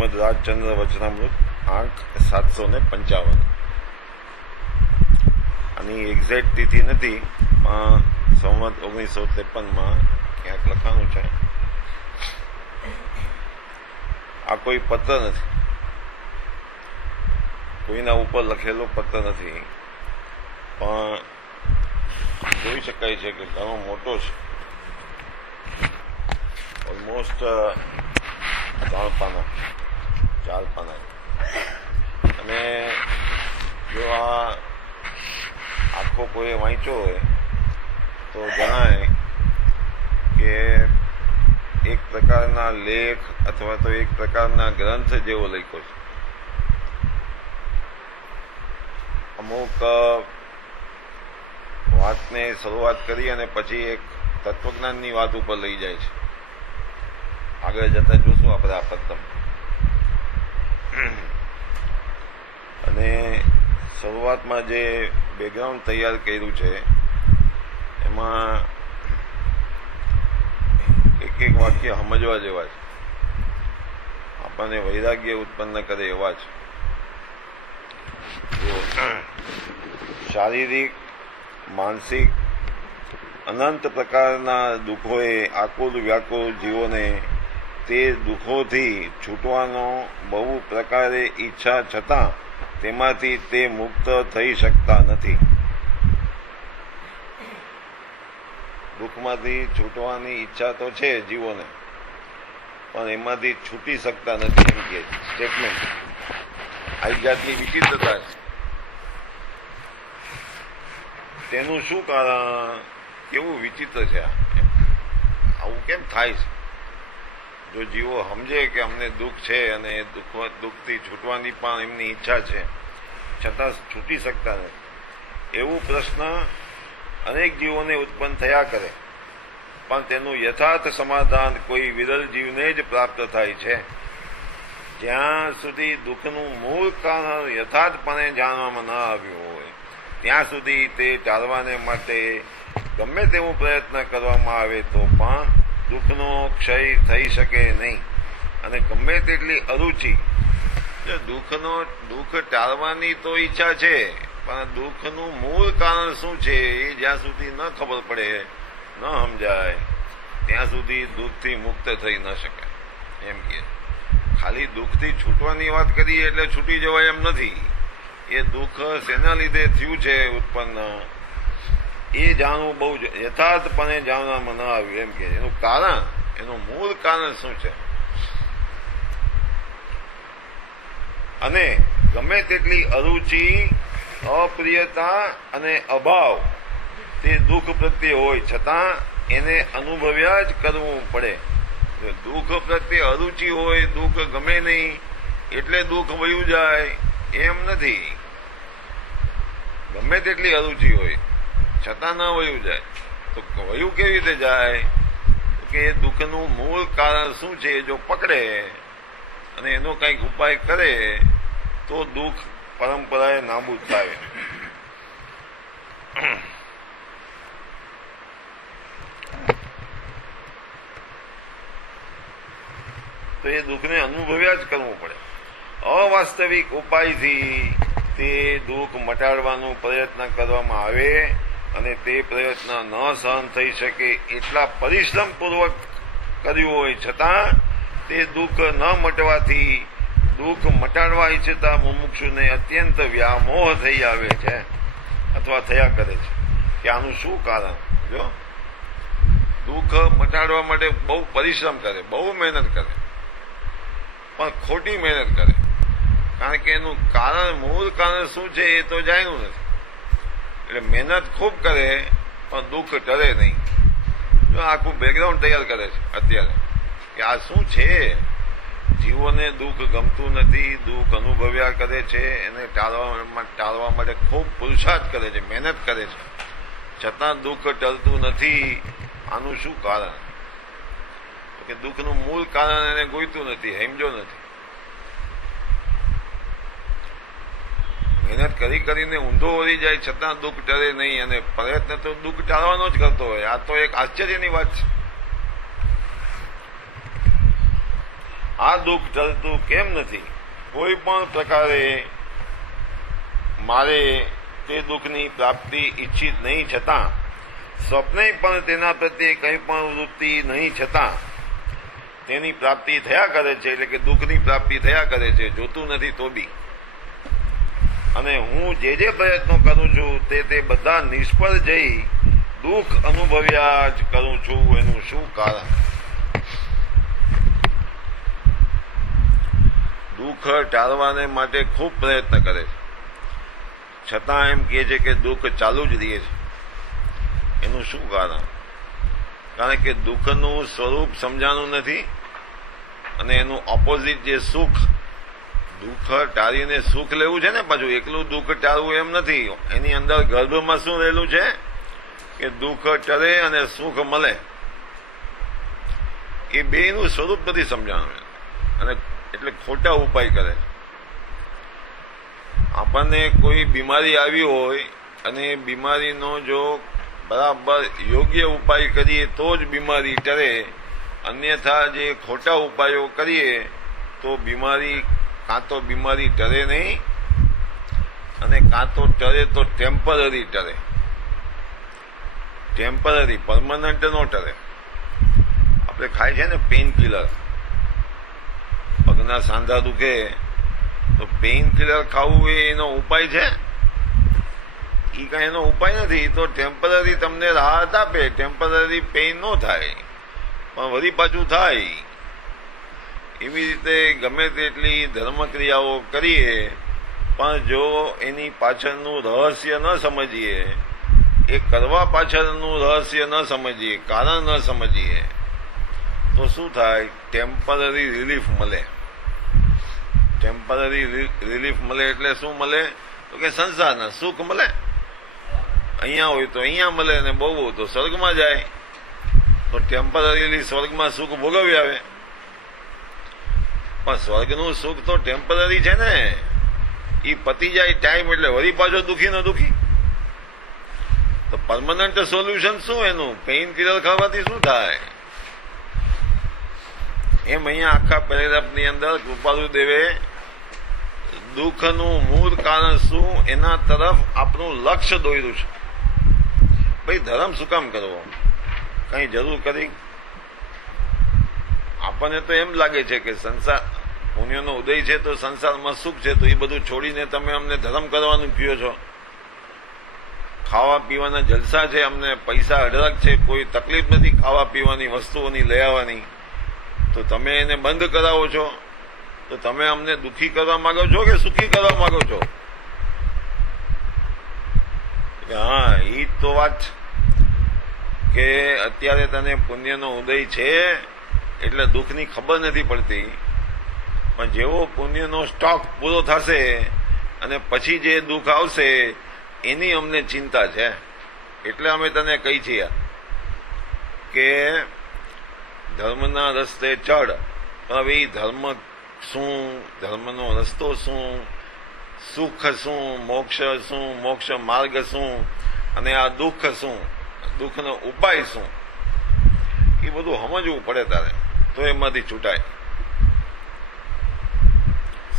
શ્રીમદ રાજચંદ્ર વચનામૃત આંક 755 આની એક્ઝેક્ટ તિથિ નથી, પણ સંવત 1953 ક્યાંક લખાણું છે. આ કોઈ પત્ર નથી, કોઈના ઉપર લખેલો પત્ર નથી, પણ જોઈ શકાય છે કે ઘણો મોટો છે. ઓલમોસ્ટ 4 પાના. અને જો આ આખો કોઈ વાંચ્યો હોય તો જણાય કે એક પ્રકારના લેખ અથવા તો એક પ્રકારના ગ્રંથ જેવો લખ્યો છે. અમુક વાતને શરૂઆત કરી અને પછી એક તત્વજ્ઞાનની વાત ઉપર લઈ જાય છે. આગળ જતા જોશું આપણે આ પત્રમ. અને શરૂઆતમાં જે બેકગ્રાઉન્ડ તૈયાર કર્યું છે એમાં એક એક વાક્ય સમજવા જેવા છે, આપણને વૈરાગ્ય ઉત્પન્ન કરે એવા છે. શારીરિક, માનસિક અનંત પ્રકારના દુઃખોએ આકુલ વ્યાકુલ જીવોને તે દુઃખોથી છૂટવાનો બહુ પ્રકારે ઈચ્છા છતાં તેમાંથી તે મુક્ત થઈ શકતા નથી. દુઃખમાંથી છૂટવાની ઈચ્છા તો છે જીવોને, પણ એમાંથી છૂટી શકતા નથી. એમ કે સ્ટેટમેન્ટ આ જાતની વિચિત્રતા છે. તેનું શું કારણ? કેવું વિચિત્ર છે આવું કેમ થાય છે? જો જીવો સમજે કે અમને દુઃખ છે અને દુઃખથી છૂટવાની પણ એમની ઈચ્છા છે, છતાં છૂટી શકતા નથી, એવું પ્રશ્ન અનેક જીવોને ઉત્પન્ન થયા કરે, પણ તેનું યથાર્થ સમાધાન કોઈ વિરલ જીવને જ પ્રાપ્ત થાય છે. જ્યાં સુધી દુઃખનું મૂળ કારણ યથાર્થપણે જાણવામાં ન આવ્યું હોય ત્યાં સુધી તે ટાળવાને માટે ગમે તેવો પ્રયત્ન કરવામાં આવે તો પણ દુઃખનો ક્ષય થઈ શકે નહીં. અને ગમે તેટલી અરુચિ, દુઃખ ટાળવાની તો ઈચ્છા છે, પણ દુઃખનું મૂળ કારણ શું છે એ જ્યાં સુધી ન ખબર પડે, ન સમજાય, ત્યાં સુધી દુઃખથી મુક્ત થઈ ન શકે. એમ કે ખાલી દુઃખથી છૂટવાની વાત કરીએ એટલે છૂટી જવાય એમ નથી. એ દુઃખ શેના લીધે થયું છે ઉત્પન્ન, એ જાણવું બહુ યથાર્થપણે જાણવામાં ન આવ્યું. એમ કે એનું કારણ, એનું મૂળ કારણ શું છે. અને ગમે તેટલી અરુચિ, અપ્રિયતા અને અભાવ તે દુઃખ પ્રત્યે હોય છતાં એને અનુભવ્યા જ કરવું પડે. દુઃખ પ્રત્યે અરુચિ હોય, દુઃખ ગમે નહીં એટલે દુઃખ વયું જાય એમ નથી. ગમે તેટલી અરુચિ હોય છતાં ન વયું જાય તો વયું કેવી રીતે જાય? કે એ દુઃખનું મૂળ કારણ શું છે જો પકડે અને એનો કંઈક ઉપાય કરે તો દુઃખ પરંપરાએ નાબૂદ થાય. તો એ દુઃખને અનુભવ્યા જ કરવું પડે. અવાસ્તવિક ઉપાયથી તે દુઃખ મટાડવાનો પ્રયત્ન કરવામાં આવે અને તે પ્રયત્ન ન સહન થઈ શકે એટલા પરિશ્રમપૂર્વક કર્યું હોય છતાં તે દુઃખ ન મટવાથી દુઃખ મટાડવા ઈચ્છતા મુમુક્ષુને અત્યંત વ્યામોહ થઈ આવે છે અથવા થયા કરે છે. કે આનું શું કારણ? જો દુઃખ મટાડવા માટે બહુ પરિશ્રમ કરે, બહુ મહેનત કરે, પણ ખોટી મહેનત કરે, કારણ કે એનું કારણ, મૂળ કારણ શું છે એ તો જાણ્યું નથી. એટલે મહેનત ખૂબ કરે પણ દુઃખ ટળે નહીં. જો આખું બેકગ્રાઉન્ડ તૈયાર કરે છે અત્યારે કે આ શું છે. જીવોને દુઃખ ગમતું નથી, દુઃખ અનુભવ્યા કરે છે, એને ટાળવા માટે ખૂબ પુરુષાર્થ કરે છે, મહેનત કરે છે, છતાં દુઃખ ટળતું નથી. આનું શું કારણ? કે દુઃખનું મૂળ કારણ એને ગોઈતું નથી, સમજો નથી. મહેનત કરીને ઊંધો વળી જાય છતાં દુઃખ ટળે નહીં, અને પ્રયત્ન તો દુઃખ ટાળવાનો જ કરતો હોય. આ તો એક આશ્ચર્યની વાત છે. આ દુઃખ ટળતું કેમ નથી? કોઈ પણ પ્રકારે મારે તે દુઃખની પ્રાપ્તિ ઈચ્છિત નહીં છતાં, સ્વપ્ને પણ તેના પ્રત્યે કંઈ પણ વૃત્તિ નહીં છતાં તેની પ્રાપ્તિ થયા કરે છે, એટલે કે દુઃખની પ્રાપ્તિ થયા કરે છે, જોતું નથી તો બી. અને હું જે પ્રયત્નો કરું છું તે બધા નિષ્ફળ જઈ દુઃખ અનુભવ્યા જ કરું છું. એનું શું કારણ? દુઃખ ટાળવાને માટે ખૂબ પ્રયત્ન કરે છે, છતાં એમ કહે છે કે દુઃખ ચાલુ જ રહે છે. એનું શું કારણ? કારણ કે દુઃખનું સ્વરૂપ સમજાણું નથી અને એનું ઓપોઝિટ જે સુખ, દુઃખ ટાળીને સુખ લેવું છે ને, પાછું એકલું દુઃખ ટાળવું એમ નથી. એની અંદર ગર્ભમાં શું રહેલું છે કે દુઃખ ટળે અને સુખ મળે. એ બેનું સ્વરૂપ નથી સમજાણું અને એટલે ખોટા ઉપાય કરે. આપણને કોઈ બીમારી આવી હોય અને બીમારીનો જો બરાબર યોગ્ય ઉપાય કરીએ તો જ બીમારી ટળે, અન્યથા જે ખોટા ઉપાયો કરીએ તો બીમારી કાં તો બીમારી ટળે નહીં અને કાં તો ટળે તો ટેમ્પરરી ટળે. ટેમ્પરરી, પરમનન્ટ નો ટળે. આપણે ખાય છે ને પેઇન કિલર, પગના સાંધા દુખે તો પેઇન કિલર ખાવું એનો ઉપાય છે? એ કઈ એનો ઉપાય નથી. તો ટેમ્પરરી તમને રાહત આપે, ટેમ્પરરી પેઇન ન થાય પણ વળી પાછું થાય. એવી રીતે ગમે તેટલી ધર્મક્રિયાઓ કરીએ પણ જો એની પાછળનું રહસ્ય ન સમજીએ, એ કરવા પાછળનું રહસ્ય ન સમજીએ, કારણ ન સમજીએ તો શું થાય? ટેમ્પરરી રિલીફ મળે. ટેમ્પરરી રિલીફ મળે એટલે શું મળે? તો કે સંસારના સુખ મળે. અહીંયા હોય તો અહીંયા મળે ને બહુ બહુ તો સ્વર્ગમાં જાય. તો ટેમ્પરરીલી સ્વર્ગમાં સુખ ભોગવી આવે. પણ સ્વર્ગનું સુખ તો ટેમ્પરરી છે ને, એ પતી જાય ટાઈમ એટલે વળી પાછો દુઃખી ન દુઃખી. તો પરમનન્ટ સોલ્યુશન શું એનું? પેઇન કિલર ખાવાથી શું થાય? એમ અહીંયા આખા પેરેગ્રાફની અંદર કૃપાલુદેવે દુઃખનું મૂળ કારણ શું એના તરફ આપણું લક્ષ્ય દોર્યું છે. ભાઈ ધર્મ શું કામ કરવો? કઈ જરૂર કરી? આપણને તો એમ લાગે છે કે સંસાર પુણ્યનો ઉદય છે તો સંસારમાં સુખ છે, તો એ બધું છોડીને તમે અમને ધર્મ કરવાનું કહો છો. ખાવા પીવાના જલસા છે, અમને પૈસા અઢળક છે, કોઈ તકલીફ નથી ખાવા પીવાની વસ્તુઓની લઈ આવવાની, તો તમે એને બંધ કરાવો છો. તો તમે અમને દુઃખી કરવા માંગો છો કે સુખી કરવા માંગો છો? હા, એ તો વાત કે અત્યારે તને પુણ્યનો ઉદય છે એટલે દુઃખની ખબર નથી પડતી, પણ જેવો પુણ્યનો સ્ટોક પૂરો થશે અને પછી જે દુઃખ આવશે એની અમને ચિંતા છે. એટલે અમે તને કહી છીએ કે ધર્મના રસ્તે ચડ. હવે એ ધર્મ શું, ધર્મનો રસ્તો શું, સુખ શું, મોક્ષ શું, મોક્ષ માર્ગ શું, અને આ દુઃખ શું, દુઃખનો ઉપાય શું, એ બધું સમજવું પડે તારે, તો એમાંથી છૂટાય.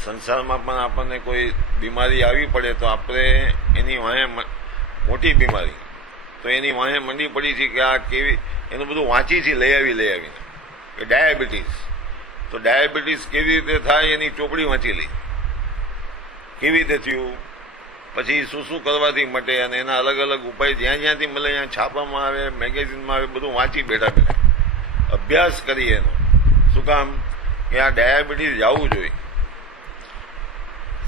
સંસારમાં પણ આપણને કોઈ બીમારી આવી પડે તો આપણે એની વાહે, મોટી બીમારી તો એની વાહે મંડી પડી છે કે આ કેવી, એનું બધું વાંચી છે લઈ આવીને કે ડાયાબિટીસ, તો ડાયાબિટીસ કેવી રીતે થાય એની ચોપડી વાંચી લઈ, કેવી રીતે થયું, પછી શું શું કરવાથી મટે, અને એના અલગ અલગ ઉપાય જ્યાં જ્યાંથી મળે ત્યાં છાપવામાં આવે, મેગેઝિનમાં આવે, બધું વાંચી બેઠા અભ્યાસ કરીએ એનો. શું કામ? કે આ ડાયાબિટીસ જવું જોઈએ.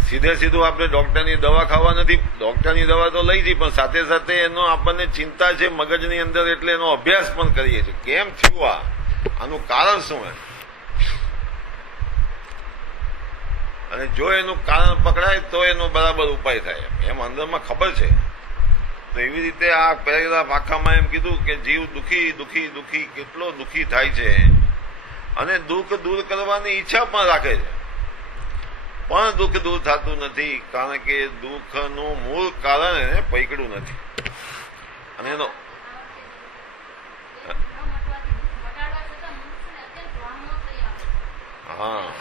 સીધું આપણે ડોક્ટરની દવા ખાવા નથી, ડોક્ટરની દવા તો લઈ જઈએ પણ સાથે સાથે એનો આપણને ચિંતા છે મગજની અંદર, એટલે એનો અભ્યાસ પણ કરીએ છીએ. કેમ થયું આનું કારણ શું? અને જો એનું કારણ પકડાય તો એનો બરાબર ઉપાય થાય, એમ અંદરમાં ખબર છે. તો એવી રીતે આ પેરેગ્રાફ આખામાં એમ કીધું કે જીવ દુઃખી દુઃખી દુઃખી કેટલો દુઃખી થાય છે અને દુઃખ દૂર કરવાની ઈચ્છા પણ રાખે છે, પણ દુઃખ દૂર થતું નથી કારણ કે દુઃખનું મૂળ કારણ એને પકડ્યું નથી. અને એનો હા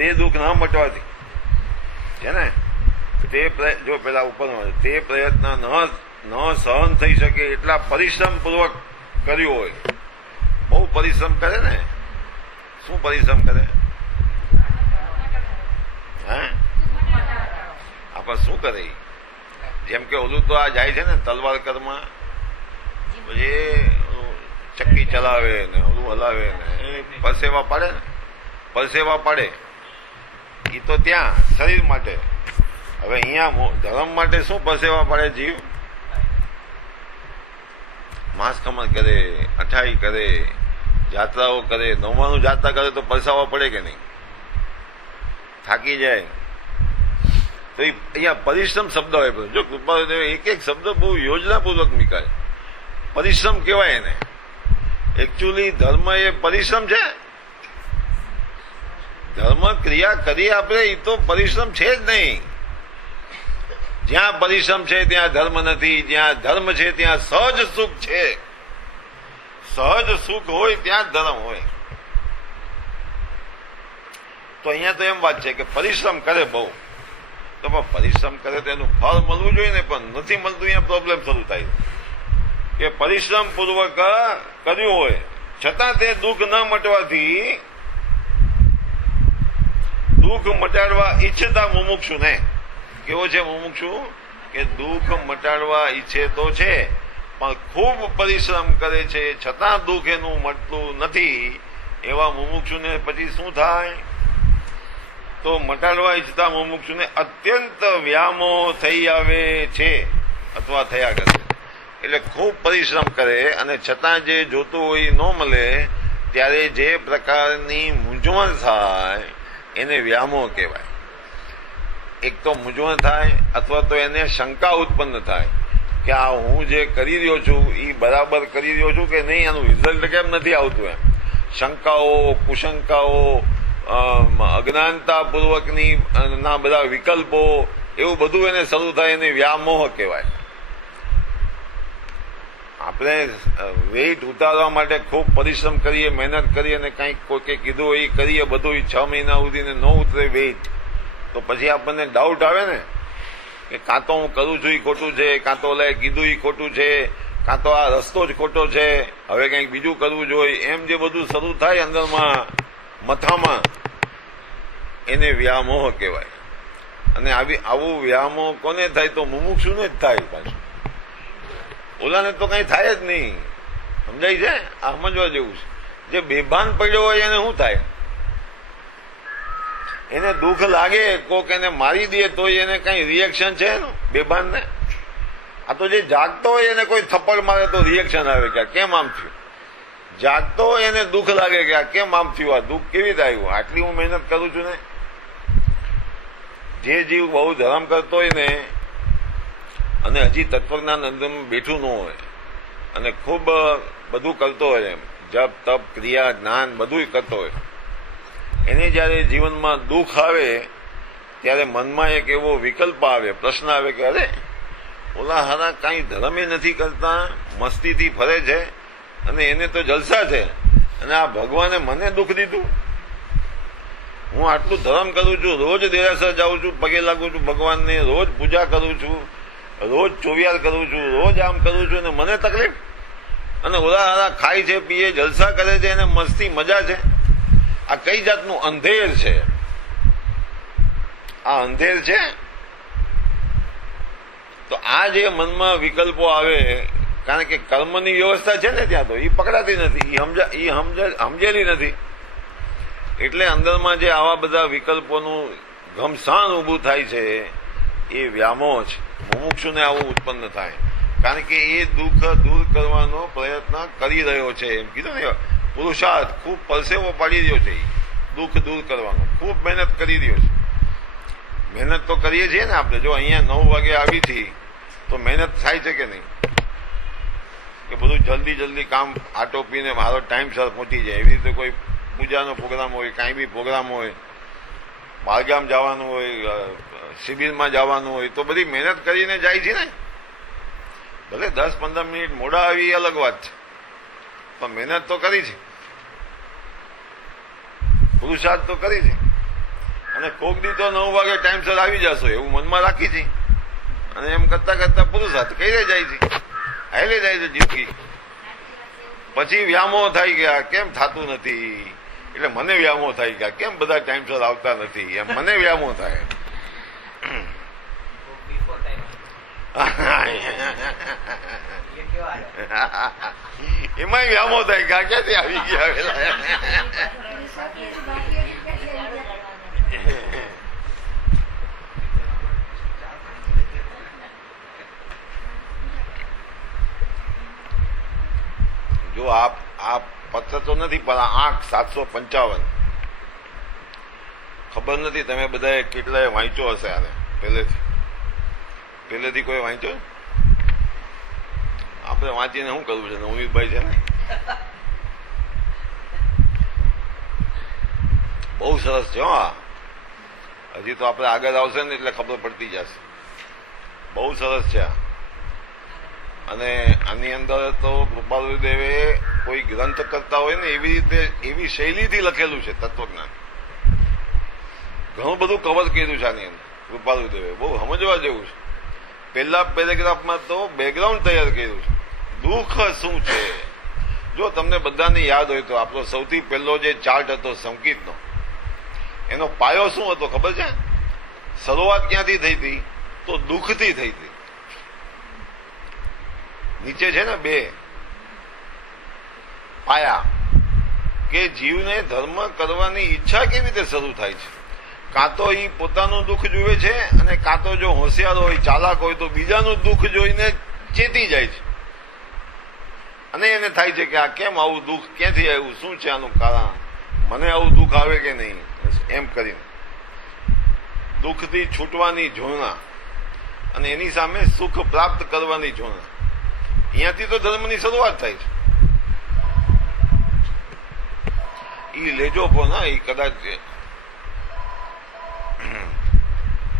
તે દુઃખ ન મટવાથી છે ને તે જો પેલા ઉપર તે પ્રયત્ન ન સહન થઈ શકે એટલા પરિશ્રમ પૂર્વક કર્યું હોય, બહુ પરિશ્રમ કરે ને, શું પરિશ્રમ કરે? હે આપણે શું કરે? જેમ કે ઓલું તો આ જાય છે ને તલવાર કરમાં, પછી ચક્કી ચલાવે ને ઓલું હલાવે ને એ પરસેવા પાડે ને, પરસેવા પાડે એ તો ત્યાં શરીર માટે. હવે અહીંયા ધર્મ માટે શું પરસેવા પાડે જીવ? માંસ ખમણ કરે, અઠાઈ કરે, જાત્રાઓ કરે, 99 જાત્રા કરે તો પરસાવા પડે કે નહીં? થાકી જાય. તો અહીંયા પરિશ્રમ શબ્દ હોય. જો કૃપાદેવ એક એક શબ્દ બહુ યોજનાપૂર્વક નીકળે. પરિશ્રમ કહેવાય એને. એકચ્યુઅલી ધર્મ એ પરિશ્રમ છે. ધર્મ ક્રિયા કરીએ આપણે એ તો પરિશ્રમ છે જ નહીં. જ્યાં પરિશ્રમ છે ત્યાં ધર્મ નથી, જ્યાં ધર્મ છે ત્યાં સહજ સુખ છે. સહજ સુખ હોય ત્યાં જ ધર્મ હોય. તો અહીંયા તો એમ વાત છે કે પરિશ્રમ કરે બહુ, તો પરિશ્રમ કરે તો એનું ફળ મળવું જોઈએ ને, પણ નથી મળતું. અહીંયા પ્રોબ્લેમ શરૂ થાય કે પરિશ્રમ પૂર્વક કર્યું હોય છતાં તે દુઃખ ન મટવાથી દુઃખ મટાડવા ઈચ્છતા મુમુક્ષુ ને કેવો છે? મુમુક્ષુ કે દુઃખ મટાડવા ઈચ્છે તો છે પણ ખૂબ પરિશ્રમ કરે છે છતાં દુઃખ એનું મટતું નથી. એવા મુમુક્ષુને પછી શું થાય? તો મટાડવા ઈચ્છતા મુમુક્ષુને અત્યંત વ્યામો થઈ આવે છે અથવા થયા કરે. એટલે ખૂબ પરિશ્રમ કરે અને છતાં જે જોતું હોય ન મળે ત્યારે જે પ્રકારની મૂંઝવણ થાય એને વ્યામો કહેવાય. એક તો મૂંઝવણ થાય અથવા તો એને શંકા ઉત્પન્ન થાય કે આ હું જે કરી રહ્યો છું એ બરાબર કરી રહ્યો છું કે નહીં, આનું રિઝલ્ટ કેમ નથી આવતું. એમ શંકાઓ, કુશંકાઓ, અજ્ઞાનતાપૂર્વકની ના બધા વિકલ્પો, એવું બધું એને શરૂ થાય, એને વ્યામોહ કહેવાય. આપણે વેઇટ ઉતારવા માટે ખૂબ પરિશ્રમ કરીએ, મહેનત કરીએ અને કંઈક કોઈકે કીધું હોય એ કરીએ, બધું 6 મહિના સુધીને ન ઉતરે વેઇટ, તો પછી આપણને ડાઉટ આવે ને કે કાં તો હું કરું છું એ ખોટું છે, કાં તો ઓલાએ કીધું એ ખોટું છે, કાં તો આ રસ્તો જ ખોટો છે, હવે કંઈક બીજું કરવું જોઈએ. એમ જે બધું શરૂ થાય અંદરમાં મથામાં, એને વ્યામોહ કહેવાય. અને આવું વ્યામોહ કોને થાય? તો મુમુક્ષુને જ થાય. પાછું ઓલાને તો કઈ થાય જ નહીં. સમજાય છે? આ સમજવા જેવું છે. જે બેભાન પડ્યો હોય એને શું થાય? એને દુઃખ લાગે, કોક એને મારી દે તો એને કઈ રિએક્શન છે એનું બેભાનને? આ તો જે જાગતો હોય એને કોઈ થપ્પડ મારે તો રિએક્શન આવે કે કેમ આમ થયું. જાગતો હોય એને દુઃખ લાગે કે આ કેમ આમ થયું, આ દુઃખ કેવી રીતે આવ્યું, આટલી હું મહેનત કરું છું ને. જે જીવ બહુ ધર્મ કરતો હોય ને અને હજી તત્વજ્ઞાન અંદરમાં બેઠું ન હોય અને ખૂબ બધું કરતો હોય, એમ જપ તપ ક્રિયા જ્ઞાન બધું કરતો હોય, એને જયારે જીવનમાં દુઃખ આવે ત્યારે મનમાં એક એવો વિકલ્પ આવે, પ્રશ્ન આવે કે અરે ઓલા હારા કાંઈ ધર્મે નથી કરતા, મસ્તીથી ફરે છે અને એને તો જલસા છે, અને આ ભગવાને મને દુઃખ દીધું. હું આટલું ધર્મ કરું છું, રોજ દેરાસર જાઉં છું, પગે લાગું છું ભગવાનને, રોજ પૂજા કરું છું, રોજ ચોવિયાર કરું છું, રોજ આમ કરું છું, અને મને તકલીફ. અને ઓલા હારા ખાય છે, પીએ, જલસા કરે છે, એને મસ્તી મજા છે. આ કઈ જાતનું અંધેર છે? આ અંધેર છે. તો આ જે મનમાં વિકલ્પો આવે, કારણ કે કર્મની વ્યવસ્થા છે ને ત્યાં, તો એ પકડાતી નથી, એ સમજેલી નથી. એટલે અંદરમાં જે આવા બધા વિકલ્પોનું ઘમસાણ ઊભું થાય છે એ વ્યામોહ છે. મુમુક્ષુને આવું ઉત્પન્ન થાય કારણ કે એ દુઃખ દૂર કરવાનો પ્રયત્ન કરી રહ્યો છે. એમ કીધું ને, પુરુષાર્થ ખૂબ પરસેવો પાડી રહ્યો છે, દુઃખ દૂર કરવાનો ખૂબ મહેનત કરી રહ્યો છે. મહેનત તો કરીએ છીએ ને આપણે. જો અહીંયા 9 વાગે આવી હતી તો મહેનત થાય છે કે નહીં? કે બધું જલ્દી કામ આટોપીને મારો ટાઈમસર પહોંચી જાય. એવી રીતે કોઈ પૂજાનો પ્રોગ્રામ હોય, કાંઈ બી પ્રોગ્રામ હોય, બારગામ જવાનું હોય, શિબિરમાં જવાનું હોય, તો બધી મહેનત કરીને જાય છે ને. ભલે 10-15 મિનિટ મોડા આવી અલગ વાત છે, પણ મહેનત તો કરી છે, પુરુષાર્થ તો કરી છે. અને કોક દી તો 9 વાગે ટાઈમસર આવી જશો એવું મનમાં રાખી છે, અને એમ કરતા કરતા પુરુષાર્થ કઈ જાય છે, હાલે જાય છે જિંદગી. પછી વ્યામો થાય ગયા કેમ થતું નથી, એટલે મને વ્યામો થાય ગયા કેમ બધા ટાઈમસર આવતા નથી, એમ મને વ્યામો થાય. એમાં વ્યામો થાય ગયા ક્યાંથી આવી ગયા. જો આ પત્ર તો નથી પણ આંખ 755 ખબર નથી તમે બધા કેટલાય વાંચ્યો હશે આને પહેલેથી કોઈ વાંચ્યો? આપણે વાંચીને શું કરવું છે? નવનીતભાઈ છે ને બહુ સરસ છે. હા હજી તો આપણે આગળ આવશે ને એટલે ખબર પડતી જશે. બહુ સરસ છે. અને આની અંદર તો કૃપાલુદેવે કોઈ ગ્રંથ કરતા હોય ને એવી રીતે એવી શૈલીથી લખેલું છે તત્વજ્ઞાન. ઘણું બધું કવર કર્યું છે આની અંદર કૃપાલુદેવે, બહુ સમજવા જેવું છે. પહેલા પેરેગ્રાફમાં તો બેકગ્રાઉન્ડ તૈયાર કર્યું છે. દુઃખ શું છે? જો તમને બધાને યાદ હોય તો આપણો સૌથી પહેલો જે ચાર્ટ હતો સંકિતનો, એનો પાયો શું હતો ખબર છે? શરૂઆત ક્યાંથી થઈ હતી? તો દુઃખથી થઈ હતી. નીચે છે ને 2 પાયા કે જીવને ધર્મ કરવાની ઈચ્છા કેવી રીતે શરૂ થાય છે. કાં તો એ પોતાનું દુઃખ જુએ છે, અને કાં તો જો હોશિયાર હોય ચાલાક હોય તો બીજાનું દુઃખ જોઈને ચેતી જાય છે, અને એને થાય છે કે આ કેમ આવું દુઃખ ક્યાંથી આવ્યું, શું છે આનું કારણ, મને આવું દુઃખ આવે કે નહીં, એમ કરીને દુઃખથી છૂટવાની ઝોરણા અને એની સામે સુખ પ્રાપ્ત કરવાની ઝોરણા. અહીંયાથી તો ધર્મની શરૂઆત થાય છે. ઈ લેજો પણ હા, ઈ કદાચ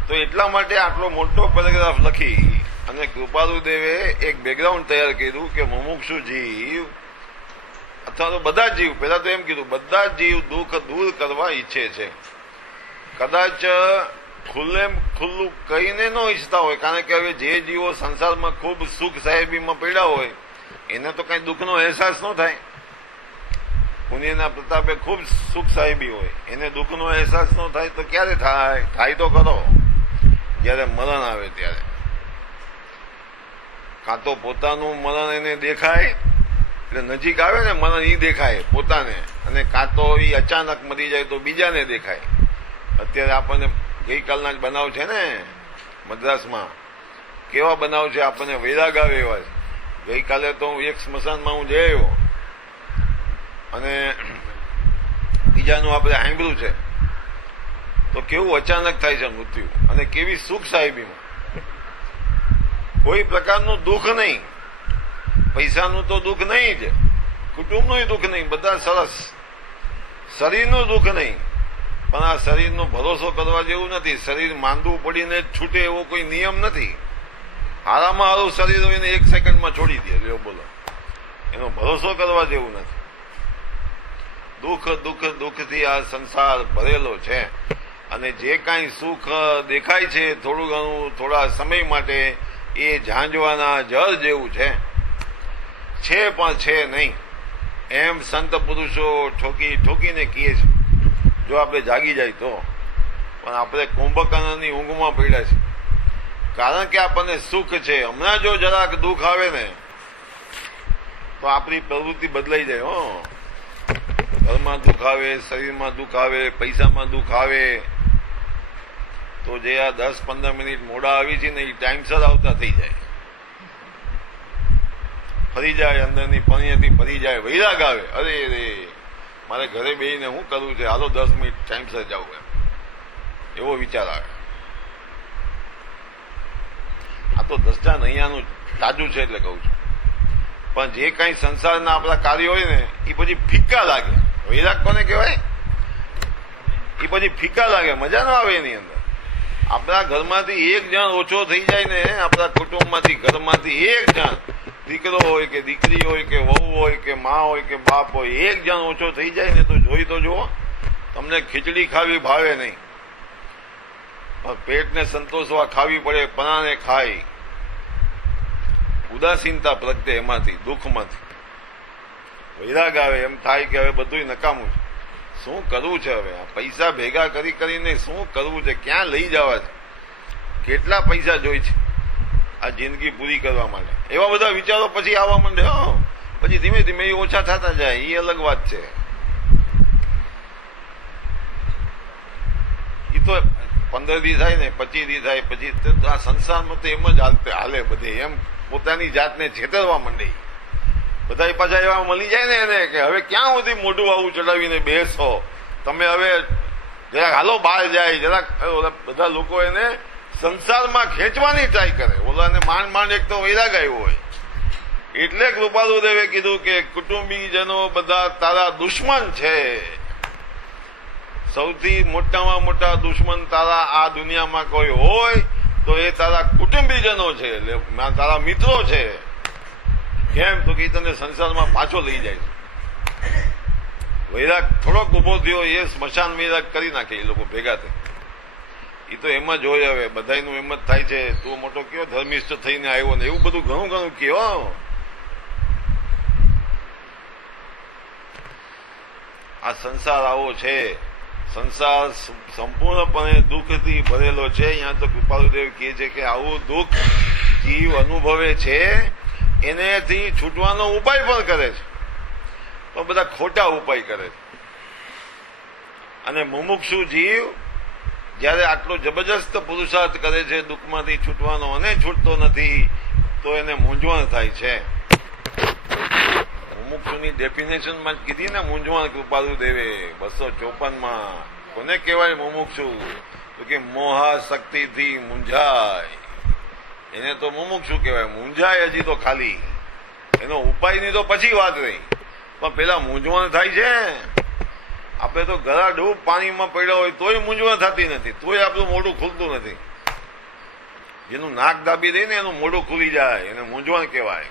તો એટલા માટે આટલો મોટો પેરેગ્રાફ લખી અને કૃપાલુદેવે એક બેકગ્રાઉન્ડ તૈયાર કર્યું કે મુમુક્ષુ જીવ અથવા તો બધા જીવ, પહેલા તો એમ કીધું બધા જીવ દુઃખ દૂર કરવા ઈચ્છે છે. કદાચ ખુલ્લું કહીને ન ઈચ્છતા હોય, કારણ કે હવે જે જીવો સંસારમાં ખૂબ સુખ સાહેબીમાં પડ્યા હોય એને તો કઈ દુઃખનો અહેસાસ ન થાય. પુણ્યના પ્રતાપે ખૂબ સુખ સાહેબી હોય, એને દુઃખનો અહેસાસ ન થાય તો ક્યારે થાય? થાય તો ખરો જયારે મરણ આવે ત્યારે. કાં તો પોતાનું મરણ એને દેખાય, એટલે નજીક આવે ને મરણ ઈ દેખાય પોતાને, અને કાં તો ઈ અચાનક મરી જાય તો બીજાને દેખાય. અત્યારે આપણને ગઈકાલના જ બનાવ છે ને મદ્રાસમાં, કેવા બનાવ છે આપણને વૈરાગ આવે એવા છે. ગઈકાલે તો એક સ્મશાનમાં હું જઈ આવ્યો અને બીજાનું આપણે સાંભળ્યું છે તો કેવું અચાનક થાય છે મૃત્યુ, અને કેવી સુખ સાહેબીમાં. કોઈ પ્રકારનું દુઃખ નહીં, પૈસાનું તો દુઃખ નહીં જ, કુટુંબનું દુઃખ નહીં, બધા સરસ. શરીરનું દુઃખ નહીં, પણ આ શરીરનો ભરોસો કરવા જેવું નથી. શરીર માંદું પડીને જ છૂટે એવો કોઈ નિયમ નથી. હારામાં હારું શરીર હોય ને 1 સેકન્ડમાં છોડી દે, લ્યો બોલો, એનો ભરોસો કરવા જેવું નથી. દુઃખ દુઃખ દુઃખથી આ સંસાર ભરેલો છે, અને જે કાંઈ સુખ દેખાય છે થોડું ઘણું થોડા સમય માટે એ ઝાંઝવાના જળ જેવું છે પણ છે નહીં. એમ સંત પુરુષો ઠોકીને કહે છે, જો આપણે જાગી જાય તો. પણ આપણે કુંભકર્ણની ઊંઘમાં પડ્યા છે, કારણ કે આપણને સુખ છે. હમણાં જો જરાક દુઃખ આવે ને તો આપણી પ્રવૃત્તિ બદલાઈ જાય. ઘરમાં દુઃખ આવે, શરીરમાં દુઃખ આવે, પૈસામાં દુઃખ આવે તો જે આ 10-15 મિનિટ મોડા આવી છે ને એ ટાઈમસર આવતા થઈ જાય, ફરી જાય, અંદરની પણિયાથી ફરી જાય, વૈરાગ આવે. અરે મારે ઘરે બેસીને શું કરવું છે, હાલો 10 મિનિટ ટાઈમસર જાવું, એવો વિચાર આવે. આ તો દ્રષ્ટાંત અહીંયાનું તાજું છે એટલે કહું છું. પણ જે કાંઈ સંસારના આપણા કાર્યો હોય ને એ પછી ફીકા લાગે. વૈરાગ કોને કહેવાય? એ પછી ફીકા લાગે, મજા ના આવે એની અંદર. આપણા ઘરમાંથી 1 જણ ઓછો થઈ જાય ને, આપણા કુટુંબમાંથી ઘરમાંથી 1 જણ, દીકરો હોય કે દીકરી હોય કે વહુ હોય કે મા હોય કે બાપ હોય, 1 જણ ઓછો થઈ જાય ને તો જોઈ તો જુઓ, તમને ખીચડી ખાવી ભાવે નહીં. પણ પેટને સંતોષવા ખાવી પડે, પણાને ખાય. ઉદાસીનતા પ્રગટે એમાંથી, દુઃખમાંથી. વૈરાગ આવે, એમ થાય કે હવે બધું નકામું છે, શું કરવું છે હવે? આ પૈસા ભેગા કરી કરીને શું કરવું છે? ક્યાં લઈ જવા છે? કેટલા પૈસા જોઈ છે આ જિંદગી પૂરી કરવા માટે? એવા બધા વિચારો પછી આવવા માંડે. પછી ધીમે ધીમે એ ઓછા થતા જાય, એ અલગ વાત છે. એ તો 15 દી થાય ને 25 દી થાય પછી આ સંસારમાં તો એમ જ હાલે બધે. એમ પોતાની જાતને છેતરવા માંડે બધા. પાછા એવા મળી જાય ને એને કે હવે ક્યાં સુધી મોઢું આવું ચડાવીને બેસો તમે, હવે જરાક હાલો બહાર જાય. જરાક બધા લોકો એને સંસારમાં ખેંચવાની ટ્રાય કરે. ઓલાને માંડ માંડ એક તો વૈરાગ આવ્યો હોય એટલે કૃપાલુદેવે કીધું કે કુટુંબીજનો બધા તારા દુશ્મન છે. સૌથી મોટામાં મોટા દુશ્મન તારા આ દુનિયામાં કોઈ હોય તો એ તારા કુટુંબીજનો છે, એટલે તારા મિત્રો છે. કેમ તો કે તને સંસારમાં પાછો લઈ જાય. વૈરાગ થોડોક ઉભો થયો, એ સ્મશાન વૈરાગ કરી નાખે એ લોકો ભેગા થાય. એ તો એમ જ હોય. હવે બધાનું એમ જ થાય છે, તું મોટો કયો ધર્મિષ્ઠ થઈને આવ્યો ને એવું બધું ઘણું ઘણું કયો. આ સંસાર આવો છે, સંસાર સંપૂર્ણપણે દુઃખથી ભરેલો છે. અહીંયા તો કૃપાલુદેવ કહે છે કે આવું દુઃખ જીવ અનુભવે છે, એનેથી છૂટવાનો ઉપાય પણ કરે છે, પણ બધા ખોટા ઉપાય કરે છે. અને મુમુક્ષુ જીવ જયારે આટલો જબરજસ્ત પુરુષાર્થ કરે છે દુઃખમાંથી છૂટવાનો અને છૂટતો નથી, તો એને મૂંઝવણ થાય છે. મુમુક્ષુની ડેફિનેશનમાં જ કીધી ને મૂંઝવણ કૃપાલુદેવે 254માં. કોને કહેવાય મુમુક્ષુ? તો કે મોહાશક્તિથી મૂંઝાય, એને તો મુમુક્ષુ કહેવાય. મૂંઝાય હજી તો ખાલી, એનો ઉપાયની તો પછી વાત રહી, પણ પેલા મૂંઝવણ થાય છે. આપણે તો ગળા ડૂબ પાણીમાં પડ્યા હોય તોય મૂંઝવણ થતી નથી, તોય આપણું મોઢું ખુલતું નથી. જેનું નાક દાબી દે ને એનું મોઢું ખુલી જાય, એને મૂંઝવણ કહેવાય.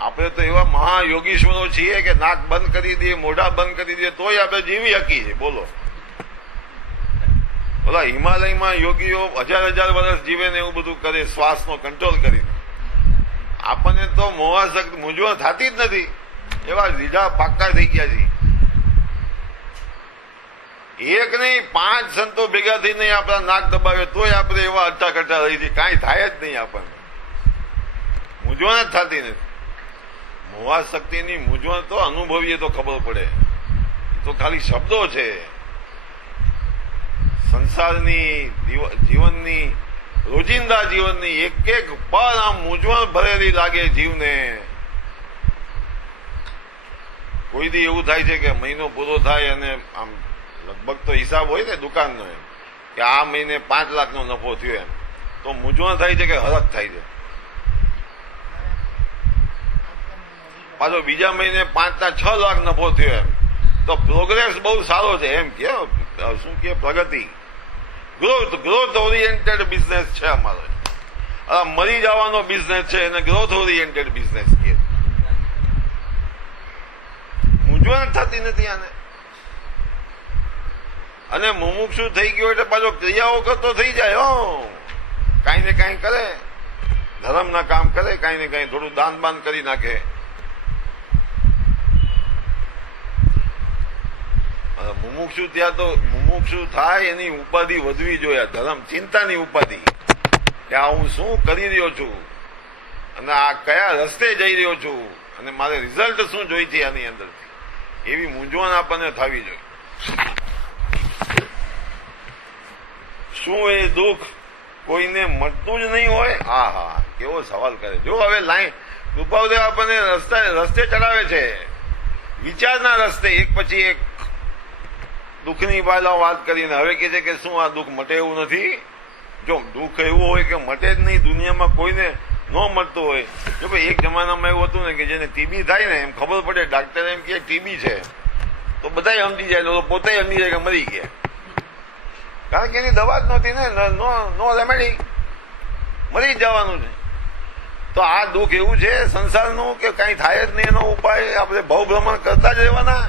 આપણે તો એવા મહાયોગીશ્વરો છીએ કે નાક બંધ કરી દઈએ, મોઢા બંધ કરી દઈએ તોય આપણે જીવી શકીએ. બોલો, બોલા હિમાલયમાં યોગીઓ 1000 વર્ષ જીવે ને એવું બધું કરે, શ્વાસનો કંટ્રોલ કરીને. આપણને તો મોહાશક્તિ મૂંઝવણ થતી જ નથી. એવા લીધા પાક્કા થઈ ગયા છે. એક નહીં 5 સંતો ભેગા થઈને આપણા નાક દબાવે તોય આપણે એવા અટ્ટાકટ્ટા રહી છીએ, કાંઈ થાય જ નહીં. આપણને મૂંઝવણ જ થતી નથી. મોહાશક્તિની મૂંઝવણ તો અનુભવીએ તો ખબર પડે, તો ખાલી શબ્દો છે. સંસારની જીવનની રોજિંદા જીવનની એક એક પળ આમ મૂંઝવણ ભરેલી લાગે જીવને. કોઈ દી એવું થાય છે કે મહિનો પૂરો થાય અને આમ લગભગ તો હિસાબ હોય ને દુકાનનો, એમ કે આ મહિને 5 લાખનો નફો થયો, એમ તો મૂંઝવણ થાય છે કે હરખ થાય છે. પાછો બીજા મહિને 5 ના 6 લાખ નફો થયો, એમ તો પ્રોગ્રેસ બહુ સારો છે. એમ કે શું કે પ્રગતિ, ગ્રોથ ઓરિએન્ટેડ બિઝનેસ છે અમારો. મરી જવાનો બિઝનેસ છે એને ગ્રોથ ઓરિએન્ટેડ બિઝનેસ કહે. મૂંઝવણ થતી નથી આને. અને મુમુક્ષુ થઈ ગયો એટલે પાછો ક્રિયાઓ કરતો થઈ જાય. કાંઈ ને કાંઈ કરે, ધર્મના કામ કરે, કાંઈ ને કાંઈ થોડું દાન બાન કરી નાખે. મુમુક્ષુ ત્યાં તો મુમુક્ષુ થાય એની ઉપાધિ વધવી જોઈએ. ધર્મ ચિંતાની ઉપાધિ કે આ હું શું કરી રહ્યો છું અને આ કયા રસ્તે જઈ રહ્યો છું અને મારે રિઝલ્ટ શું જોઈ છે આની અંદરથી, એવી મૂંઝવણ આપણને થવી જોઈએ. શું એ દુઃખ કોઈને મળતું જ નહીં હોય? હા, કેવો સવાલ કરે. જો હવે લાઈન કૃપાલુદેવ આપણને રસ્તે ચડાવે છે, વિચારના રસ્તે, એક પછી એક દુઃખની વાત કરીને. હવે કે છે કે શું આ દુઃખ મટે એવું નથી? જો દુઃખ એવું હોય કે મટે જ નહીં, દુનિયામાં કોઈને ન મળતું હોય. જો ભાઈ એક જમાનામાં એવું હતું ને કે જેને ટીબી થાય ને એમ ખબર પડે, ડાક્ટર એમ કે ટીબી છે તો બધા સમજી જાય, પોતે સમજી જાય કે મરી ગયા, કારણ કે એની દવા જ નહોતી ને, નો રેમેડી, મરી જ જવાનું છે. તો આ દુઃખ એવું છે સંસારનું કે કઈ થાય જ નહીં, એનો ઉપાય આપણે ભવભ્રમણ કરતા જ રહેવાના,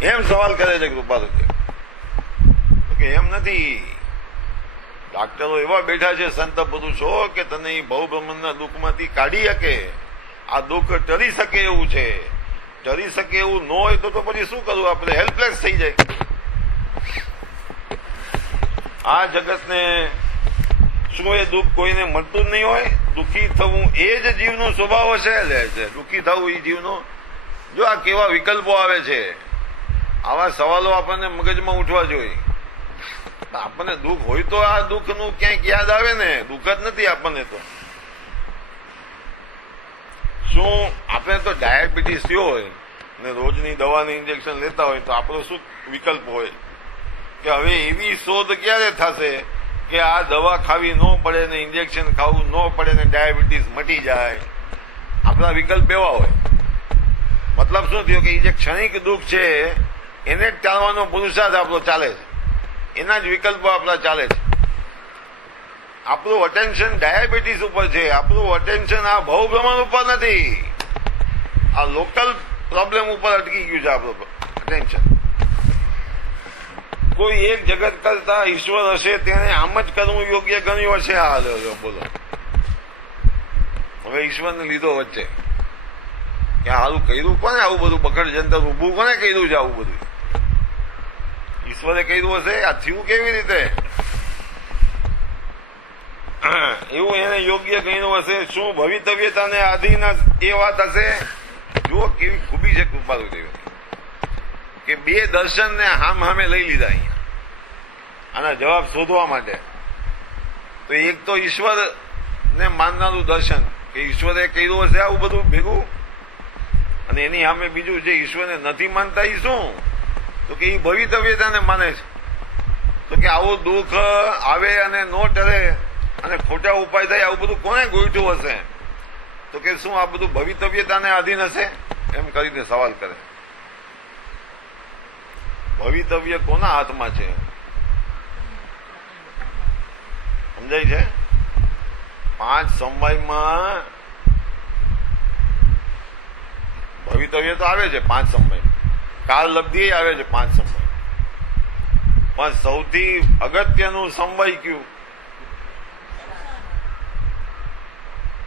એમ સવાલ કરે છે કૃપાલુદેવ. કે એમ નથી. ડાક્ટરો એવા બેઠા છે સંત પુરુષો કે તને એ ભવ બ્રહ્માંડના દુઃખમાંથી કાઢી શકે, આ દુઃખ ટરી શકે એવું છે. ટરી શકે એવું ન હોય તો પછી શું કરવું? આપણે હેલ્પલેસ થઈ જાય. આ જગતને શું એ દુઃખ કોઈને મળતું જ નહીં હોય? દુઃખી થવું એ જ જીવનો સ્વભાવ હશે. દુઃખી થવું એ જીવનો. જો આ કેવા વિકલ્પો આવે છે, આવા સવાલો આપણને મગજમાં ઉઠવા જોઈએ. આપણને દુઃખ હોય તો આ દુઃખનું ક્યાંક યાદ આવે ને, દુઃખ જ નથી આપણને તો. શું આપણે તો ડાયાબિટીસ થયો હોય ને રોજની દવાની ઇન્જેક્શન લેતા હોય તો આપણો શું વિકલ્પ હોય કે હવે એવી શોધ ક્યારે થશે કે આ દવા ખાવી ન પડે ને ઇન્જેક્શન ખાવું ન પડે ને ડાયાબિટીસ મટી જાય? આપણા વિકલ્પ એવા હોય. મતલબ શું થયો કે એ જે ક્ષણિક દુઃખ છે એને જ ટાળવાનો પુરુષાર્થ આપણો ચાલે છે, એના જ વિકલ્પો આપણા ચાલે છે. આપણું અટેન્શન ડાયાબિટીસ ઉપર છે, આપણું અટેન્શન આ ભવ બ્રહ્માંડ ઉપર નથી. આ લોકલ પ્રોબ્લેમ ઉપર અટકી ગયું છે આપણું અટેન્શન. કોઈ એક જગત કરતા ઈશ્વર હશે તેને આમ જ કરવું યોગ્ય ગણ્યું હશે. હા બોલો, હવે ઈશ્વરને લીધો વચ્ચે કે સારું કર્યું કોને? આવું બધું બખડ જંતર ઉભું કોને કર્યું છે? આવું બધું ઈશ્વરે કર્યું હશે. આ થયું કેવી રીતે? એવું એને યોગ્ય ગણ્યું હશે. શું ભવિતવ્યતાને આધીન એ વાત હશે? જુઓ કેવી ખૂબી છે કૃપાલુ દેવ કે બે દર્શનને હામે લઈ લીધા અહીંયા આના જવાબ શોધવા માટે. તો એક તો ઈશ્વર ને માનનારું દર્શન કે ઈશ્વરે કર્યું હશે આવું બધું ભેગું, અને એની સામે બીજું જે ઈશ્વરને નથી માનતા એ શું? તો કે એ ભવિતવ્યતાને માને છે. તો કે આવું દુઃખ આવે અને ન ટરે અને ખોટા ઉપાય થાય આવું બધું કોને ગોઠવું હશે? તો કે શું આ બધું ભવિતવ્યતાને આધીન હશે? એમ કરીને સવાલ કરે. ભવિતવ્ય કોના હાથમાં છે? સમજાય છે? 5 સમયમાં ભવિતવ્ય તો આવે છે 5 સમય, કાળ લબ્ધિ આવે છે 5 સમય, પણ સૌથી અગત્યનું સમય કયું?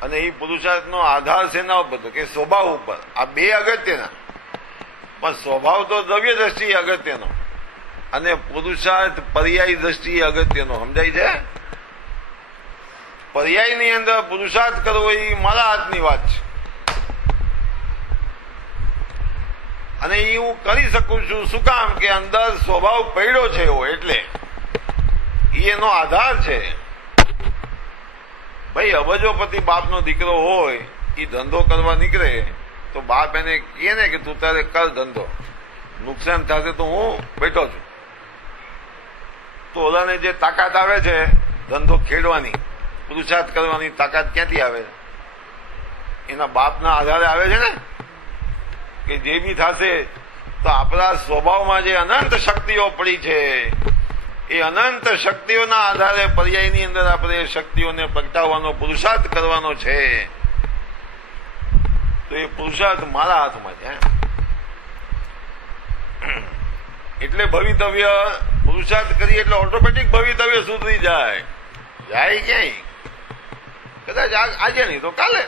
અને એ પુરુષાર્થનો આધાર શેના ઉપર? કે સ્વભાવ ઉપર. આ બે અગત્યના, પણ સ્વભાવ તો દ્રવ્ય દ્રષ્ટિએ અગત્યનો અને પુરુષાર્થ પર્યાય દ્રષ્ટિએ અગત્યનો. સમજાય છે? પર્યાયની અંદર પુરુષાર્થ કરવો એ મારા હાથની વાત છે, અને એ હું કરી શકું છું. શું કામ? કે અંદર સ્વભાવ પડ્યો છે એવો, એટલે એનો આધાર છે. ભાઈ અબજોપતિ બાપનો દીકરો હોય એ ધંધો કરવા નીકળે તો બાપ એને કહે ને કે તું તારે કર ધંધો, નુકસાન થશે તો હું બેઠો છું. તો ઓલાને જે તાકાત આવે છે ધંધો ખેડવાની, પુરુષાર્થ કરવાની તાકાત ક્યાંથી આવે? એના બાપના આધારે આવે છે ને. કે જે બી થશે તો આપણા સ્વભાવમાં જે અનંત શક્તિઓ પડી છે એ અનંત શક્તિઓના આધારે પર્યાયની અંદર આપણે શક્તિઓને પ્રગટાવવાનો પુરુષાર્થ કરવાનો છે. તો એ પુરુષાર્થ મારા હાથમાં છે. એટલે ભવિતવ્ય પુરુષાર્થ કરીએ એટલે ઓટોમેટિક ભવિતવ્ય સુધરી જાય. જાય ક્યાંય? કદાચ આજે નહીં તો કાલે,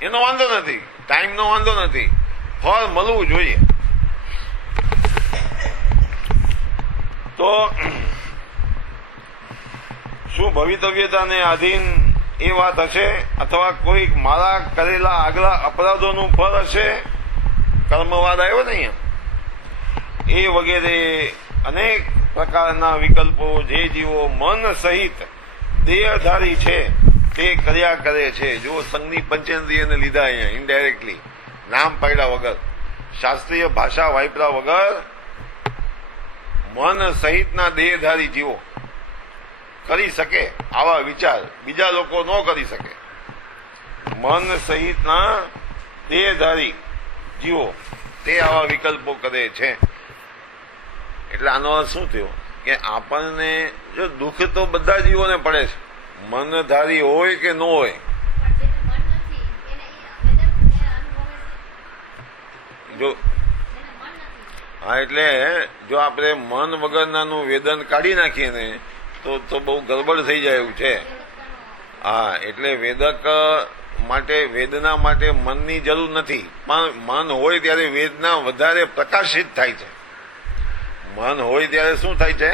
એનો વાંધો નથી, ટાઈમનો વાંધો નથી, ફળ મળવું જોઈએ. તો શું ભવિતવ્યતાને આધીન એ વાત હશે? અથવા કોઈક મારા કરેલા આગલા અપરાધોનું ફળ હશે? કર્મવાદ આવ્યો ને અહીંયા. એ વગેરે અનેક પ્રકારના વિકલ્પો જે જીવો મન સહિત દેહધારી છે તે કર્યા કરે છે. જો સંઘની પંચેન્દ્રિયને લીધા અહીંયા ઇનડાયરેક્ટલી, નામ પાડ્યા વગર, શાસ્ત્રીય ભાષા વાપર્યા વગર મન સહિતના દેહધારી જીવો કરી શકે આવા વિચાર, બીજા લોકો ન કરી શકે. મન સહિતના દેહધારી જીવો તે આવા વિકલ્પો કરે છે. એટલે આનો અર્થ શું થયો? કે આપણને જો દુઃખ તો બધા જીવોને પડે છે, મનધારી હોય કે ન હોય. જો હા, એટલે જો આપણે મન વગરનાનું વેદન કાઢી નાખીએ ને તો બહુ ગડબડ થઈ જાય એવું છે. હા, એટલે વેદક માટે વેદના માટે મનની જરૂર નથી, પણ મન હોય ત્યારે વેદના વધારે પ્રકાશિત થાય છે. મન હોય ત્યારે શું થાય છે?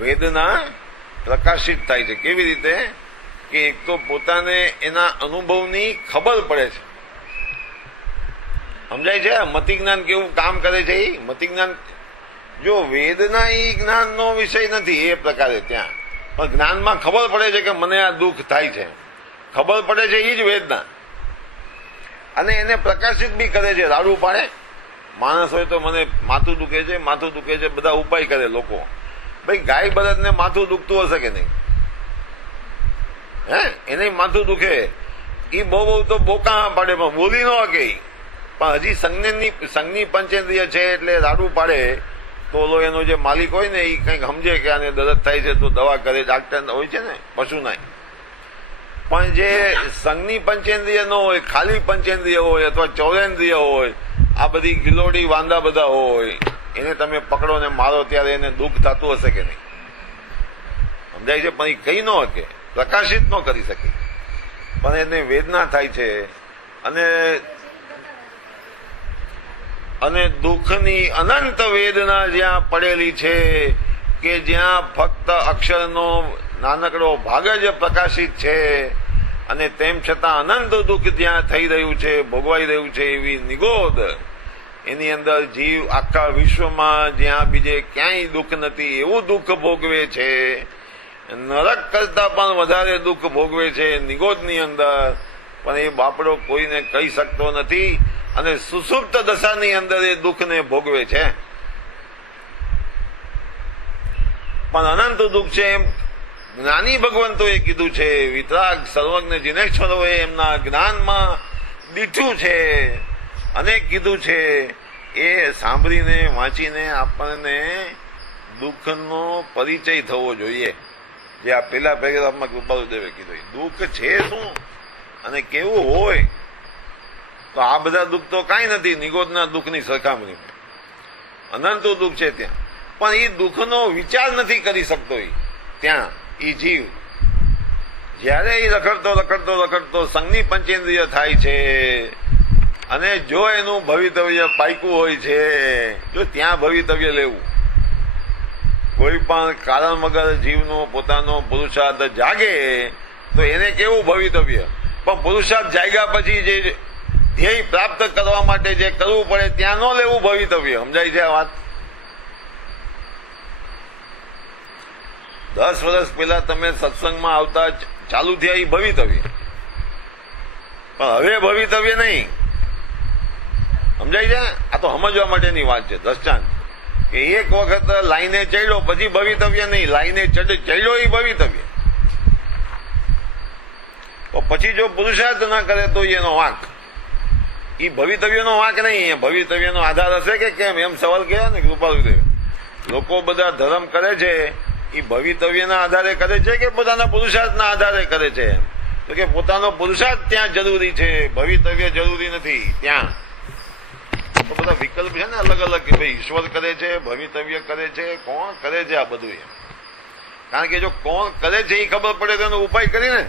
વેદના પ્રકાશિત થાય છે. કેવી રીતે? કે એક તો પોતાને એના અનુભવની ખબર પડે છે. સમજાય છે? મતિજ્ઞાન કેવું કામ કરે છે? એ મતિજ્ઞાન, જો વેદના એ જ્ઞાનનો વિષય નથી એ પ્રકારે ત્યાં, પણ જ્ઞાનમાં ખબર પડે છે કે મને આ દુઃખ થાય છે, ખબર પડે છે એ જ વેદના. અને એને પ્રકાશિત બી કરે છે. રાડું પાડે માણસ હોય તો મને માથું દુખે છે, માથું દુખે છે, બધા ઉપાય કરે લોકો. ભાઈ ગાય બળદને માથું દુખતું હશે કે નહીં? હે, એને માથું દુખે, એ બહુ તો બોકા પાડે પણ બોલી ન શકે. પણ હજી સંજ્ઞની પંચેન્દ્રિય છે એટલે રાડું પાડે તો ઓલો એનો જે માલિક હોય ને એ કંઈક સમજે કે આને દર્દ થાય છે તો દવા કરે. ડાક્ટર હોય છે ને પશુના. પણ જે સંજ્ઞની પંચેન્દ્રિય ન હોય, ખાલી પંચેન્દ્રિય હોય અથવા ચૌરેન્દ્રિય હોય, આ બધી ગિલોડી વાંદા બધા હોય, એને તમે પકડો ને મારો ત્યારે એને દુઃખ થતું હશે કે નહીં? સમજાય છે? પણ એ કહી ન શકે, પ્રકાશિત ન કરી શકે, પણ એને વેદના થાય છે. અને દુઃખની અનંત વેદના જ્યાં પડેલી છે કે જ્યાં ફક્ત અક્ષરનો નાનકડો ભાગ જ પ્રકાશિત છે, અને તેમ છતાં અનંત દુઃખ ત્યાં થઈ રહ્યું છે, ભોગવાઈ રહ્યું છે, એવી નિગોદ એની અંદર જીવ આખા વિશ્વમાં જ્યાં બીજે ક્યાંય દુઃખ નથી એવું દુઃખ ભોગવે છે. નરક કરતા પણ વધારે દુઃખ ભોગવે છે નિગોદની અંદર, પણ એ બાપડો કોઈને કહી શકતો નથી. અને સુષુપ્ત દશાની અંદર એ દુઃખને ભોગવે છે. પણ અનંત દુઃખ છે એમ જ્ઞાની ભગવંતોએ કીધું છે. વિતરાગ સર્વજ્ઞ જિનેશ્વરોએ એમના જ્ઞાનમાં દીઠું છે અને કીધું છે. એ સાંભળીને વાંચીને આપણને દુઃખનો પરિચય થવો જોઈએ. જે આ પેલા પેરેગ્રાફમાં કૃપાલુદેવે કીધું, દુઃખ છે શું અને કેવું હોય. તો આ બધા દુઃખ તો કાંઈ નથી નિગોદના દુઃખની સરખામણીમાં. અનંત દુઃખ છે ત્યાં, પણ એ દુઃખનો વિચાર નથી કરી શકતો. ત્યાં એ જીવ જ્યારે એ રખડતો સંજ્ઞની પંચેન્દ્રિય થાય છે, અને જો એનું ભવિતવ્ય પાક્યું હોય છે, જો ત્યાં ભવિતવ્ય લેવું, કોઈ પણ કારણ વગર જીવનો પોતાનો પુરુષાર્થ જાગે તો એને કેવું ભવિતવ્ય. પણ પુરુષાર્થ જાગ્યા પછી જે ધ્યેય પ્રાપ્ત કરવા માટે જે કરવું પડે ત્યાં ન લેવું ભવિતવ્ય. સમજાય છે આ વાત? 10 વર્ષ પહેલા તમે સત્સંગમાં આવતા ચાલુ થયા એ ભવિતવ્ય, પણ હવે ભવિતવ્ય નહીં. સમજાય છે? આ તો સમજવા માટેની વાત છે. દ્રષ્ટાંત કે એક વખત લાઈને ચડ્યો પછી ભવિતવ્ય નહીં, લાઈને ચડ્યો એ ભવિતવ્ય. તો પછી જો પુરુષાર્થ ના કરે તો એનો વાંક. એ ભવિતવ્યનો વાંક નહીં, ભવિતવ્યનો આધાર હશે કે કેમ? એમ સવાલ કર્યો ને કૃપાલુદેવ. લોકો બધા ધર્મ કરે છે એ ભવિતવ્યના આધારે કરે છે કે પોતાના પુરુષાર્થના આધારે કરે છે? તો કે પોતાનો પુરુષાર્થ ત્યાં જરૂરી છે, ભવિતવ્ય જરૂરી નથી. ત્યાં તો બધા વિકલ્પ છે ને અલગ અલગ, કે ભાઈ ઈશ્વર કરે છે, ભવિતવ્ય કરે છે, કોણ કરે છે આ બધું એમ. કારણ કે જો કોણ કરે છે એ ખબર પડે તો એનો ઉપાય કરીને,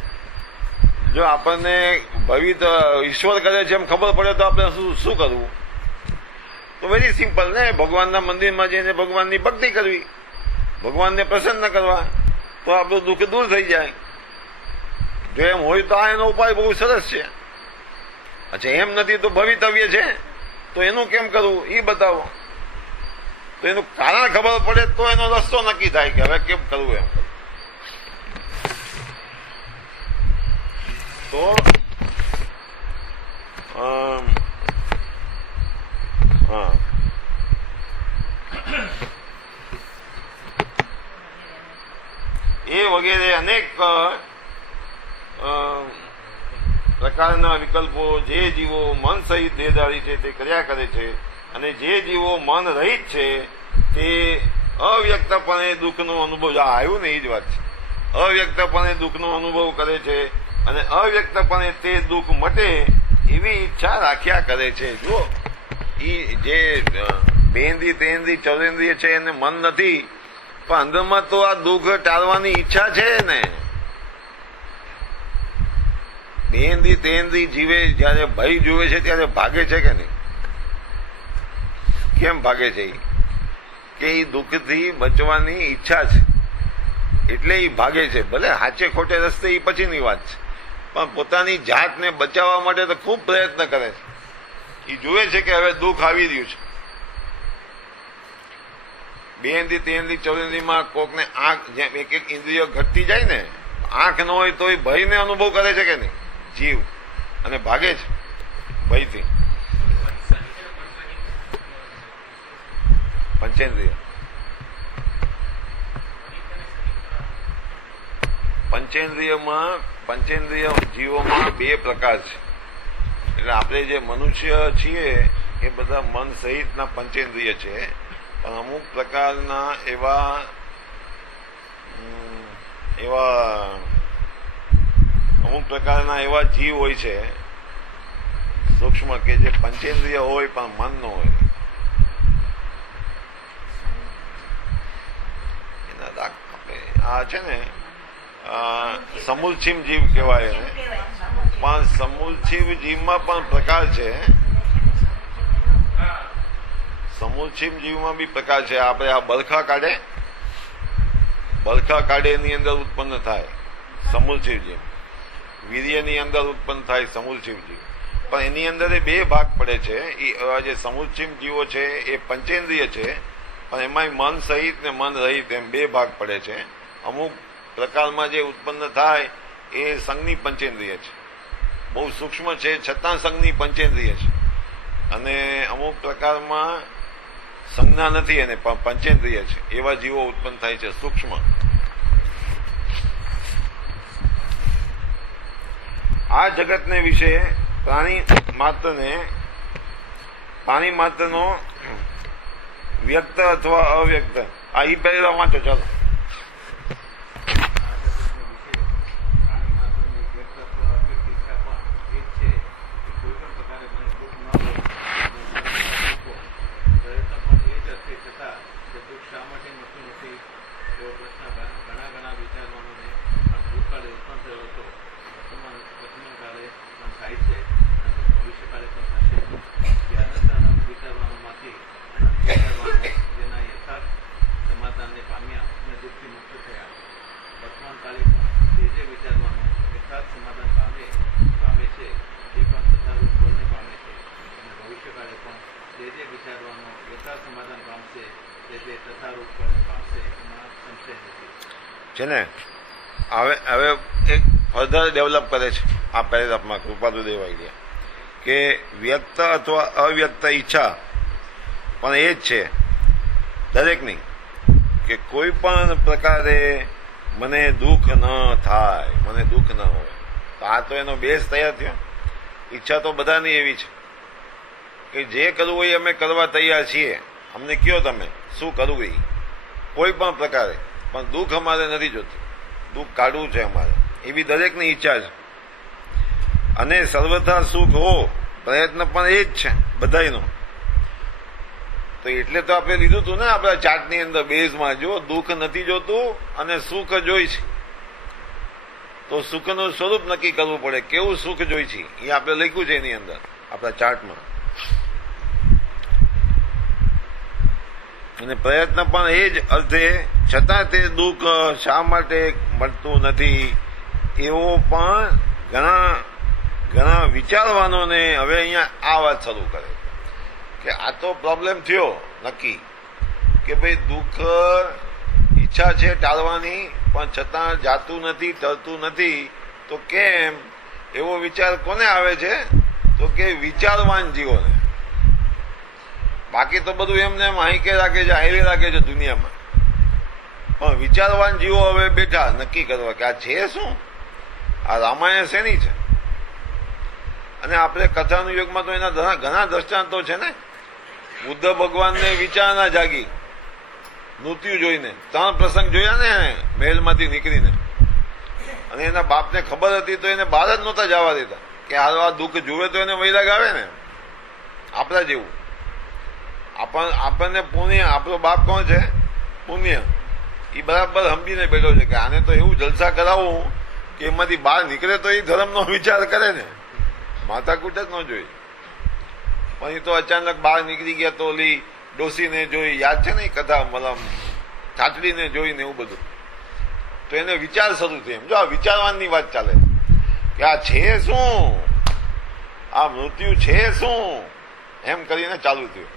જો આપણને ઈશ્વર કરે છે એમ ખબર પડે તો આપણે શું કરવું? તો વેરી સિમ્પલ ને, ભગવાનના મંદિરમાં જઈને ભગવાનની ભક્તિ કરવી, ભગવાનને પ્રસન્ન કરવા, તો આપણું દુઃખ દૂર થઈ જાય. જો એમ હોય તો આ એનો ઉપાય બહુ સરસ છે. અચ્છા એમ નથી તો ભવિતવ્ય છે, તો એનું કેમ કરવું એ બતાવો. તો એનું કારણ ખબર પડે તો એનો રસ્તો નક્કી થાય કે હવે કેમ કરવું એમ. તો હા, એ વગેરે અનેક પ્રકારના વિકલ્પો જે જીવો મન સહિત દેહધારી છે તે કર્યા કરે છે, અને જે જીવો મન રહિત છે તે અવ્યક્તપણે દુઃખનો અનુભવ, આવ્યું ને એ જ વાત છે, અવ્યક્તપણે દુઃખનો અનુભવ કરે છે, અને અવ્યક્તપણે તે દુઃખ મટે એવી ઈચ્છા રાખ્યા કરે છે. જો એ જે બેન્દ્રી તેન્દ્રી ચૌરેન્દ્રિય છે એને મન નથી, પણ અંદરમાં તો આ દુઃખ ટાળવાની ઈચ્છા છે ને. બેંદી તેંદી જીવે જયારે ભય જુએ છે ત્યારે ભાગે છે કે નહીં? કેમ ભાગે છે? કે એ દુઃખથી બચવાની ઈચ્છા છે એટલે એ ભાગે છે. ભલે હાચે ખોટે રસ્તે એ પછીની વાત છે, પણ પોતાની જાતને બચાવવા માટે તો ખૂબ પ્રયત્ન કરે છે. એ જુએ છે કે હવે દુઃખ આવી રહ્યું છે. બેંદી તેંદી ચૌદીમાં કોકને આંખ જેમ એક એક ઇન્દ્રિયો ઘટતી જાય ને, આંખ ન હોય તો એ ભયને અનુભવ કરે છે કે નહીં જીવ, અને ભાગે છે ભયથી. પંચેન્દ્રિય પંચેન્દ્રિય જીવોમાં બે પ્રકાર છે. એટલે આપણે જે મનુષ્ય છીએ એ બધા મન સહિતના પંચેન્દ્રિય છે, પણ અમુક પ્રકારના એવા જીવ હોય છે સૂક્ષ્મ, કે જે પંચેન્દ્રિય હોય પણ મન ન હોય. આ છે ને સમૂલછીમ જીવ કહેવાય એને. પણ સમૂલછીમ જીવમાં પણ પ્રકાર છે. સમૂલછીમ જીવમાં બી પ્રકાર છે. આપણે આ બરખા કાઢે એની અંદર ઉત્પન્ન થાય સમૂલછીમ જીવ, વીર્યની અંદર ઉત્પન્ન થાય સમૂલછીમ જીવ. પણ એની અંદર એ બે ભાગ પડે છે. એ જે સમૂલછીમ જીવો છે એ પંચેન્દ્રિય છે, પણ એમાંય મન સહિત ને મન રહિત એમ બે ભાગ પડે છે. અમુક પ્રકારમાં જે ઉત્પન્ન થાય એ સંઘની પંચેન્દ્રિય છે, બહુ સૂક્ષ્મ છે છતાં સંઘની પંચેન્દ્રિય છે. અને અમુક પ્રકારમાં સંજ્ઞા નથી એને પણ પંચેન્દ્રિય છે. એવા જીવો ઉત્પન્ન થાય છે સૂક્ષ્મ. આ જગતને વિશે પ્રાણી માત્રનો વ્યક્ત અથવા અવ્યક્ત, આ ઈ પહેલા વાંચો ચાલો. છે ને હવે એક ફર્ધર ડેવલપ કરે છે આ પેરેગ્રાફમાં કૃપાલુદેવ આઈડિયા, કે વ્યક્ત અથવા અવ્યક્ત ઈચ્છા પણ એ જ છે દરેકની, કે કોઈ પણ પ્રકારે મને દુઃખ ન થાય, મને દુઃખ ન હોય. તો આ તો એનો બેઝ તૈયાર થયો. ઈચ્છા તો બધાની એવી છે કે જે કરવું હોય અમે કરવા તૈયાર છીએ, અમને કયો તમે શું કરવું એ કોઈ પણ પ્રકારે, પણ દુઃખ અમારે નથી જોતું, દુઃખ કાઢવું છે અમારે, એવી દરેકની ઈચ્છા છે. અને સર્વથા સુખ હો પ્રયત્ન પણ એ જ છે બધાયનો. તો એટલે તો આપણે લીધું હતું ને આપણા ચાર્ટની અંદર બેઝમાં, જો દુઃખ નથી જોતું અને સુખ જોઈ છે, તો સુખનું સ્વરૂપ નક્કી કરવું પડે, કેવું સુખ જોઈ છે એ આપણે લખ્યું છે એની અંદર આપણા ચાર્ટમાં. અને પ્રયત્ન પણ એ જ અર્થે, છતાં તે દુઃખ શા માટે મળતું નથી એવો પણ ઘણા વિચારવાનોને હવે અહીંયા આ વાત શરૂ કરે કે આ તો પ્રોબ્લેમ થયો નક્કી, કે ભાઈ દુઃખ ઈચ્છા છે ટાળવાની પણ છતાં જાતું નથી, ટળતું નથી. તો કેમ? એવો વિચાર કોને આવે છે? તો કે વિચારવાન જીવોને. બાકી તો બધું એમને એમ હાઈકે રાખે છે, હાઈવે રાખે છે દુનિયામાં. પણ વિચારવાન જીવો હવે બેઠા નક્કી કરવા કે આ છે શું, આ રામાયણ શેની છે. અને આપણે કથાનું યુગમાં તો એના ઘણા દ્રષ્ટાંતો છે ને. બુદ્ધ ભગવાનને વિચાર ના જાગી મૃત્યુ જોઈને, 3 પ્રસંગ જોયા ને એને મહેલમાંથી નીકળીને, અને એના બાપને ખબર હતી તો એને બહાર જ નહોતા જવા દેતા, કે આ દુઃખ જુએ તો એને વૈરાગ આવે ને. આપણા જેવું આપણને પુણ્ય, આપણો બાપ કોણ છે? પુણ્ય. એ બરાબર સમજીને બેઠો છે કે આને તો એવું જલસા કરાવું કે એમાંથી બહાર નીકળે તો એ ધર્મનો વિચાર કરે ને, માથાકૂટ જ ન જોઈ. પણ એ તો અચાનક બહાર નીકળી ગયા તો ઓલી ડોસીને જોઈ, યાદ છે ને એ કથા, મતલબ ચાચડીને જોઈને એવું બધું, તો એને વિચાર શરૂ થયો. જો આ વિચારવાની વાત ચાલે કે આ છે શું, આ મૃત્યુ છે શું, એમ કરીને ચાલુ થયું.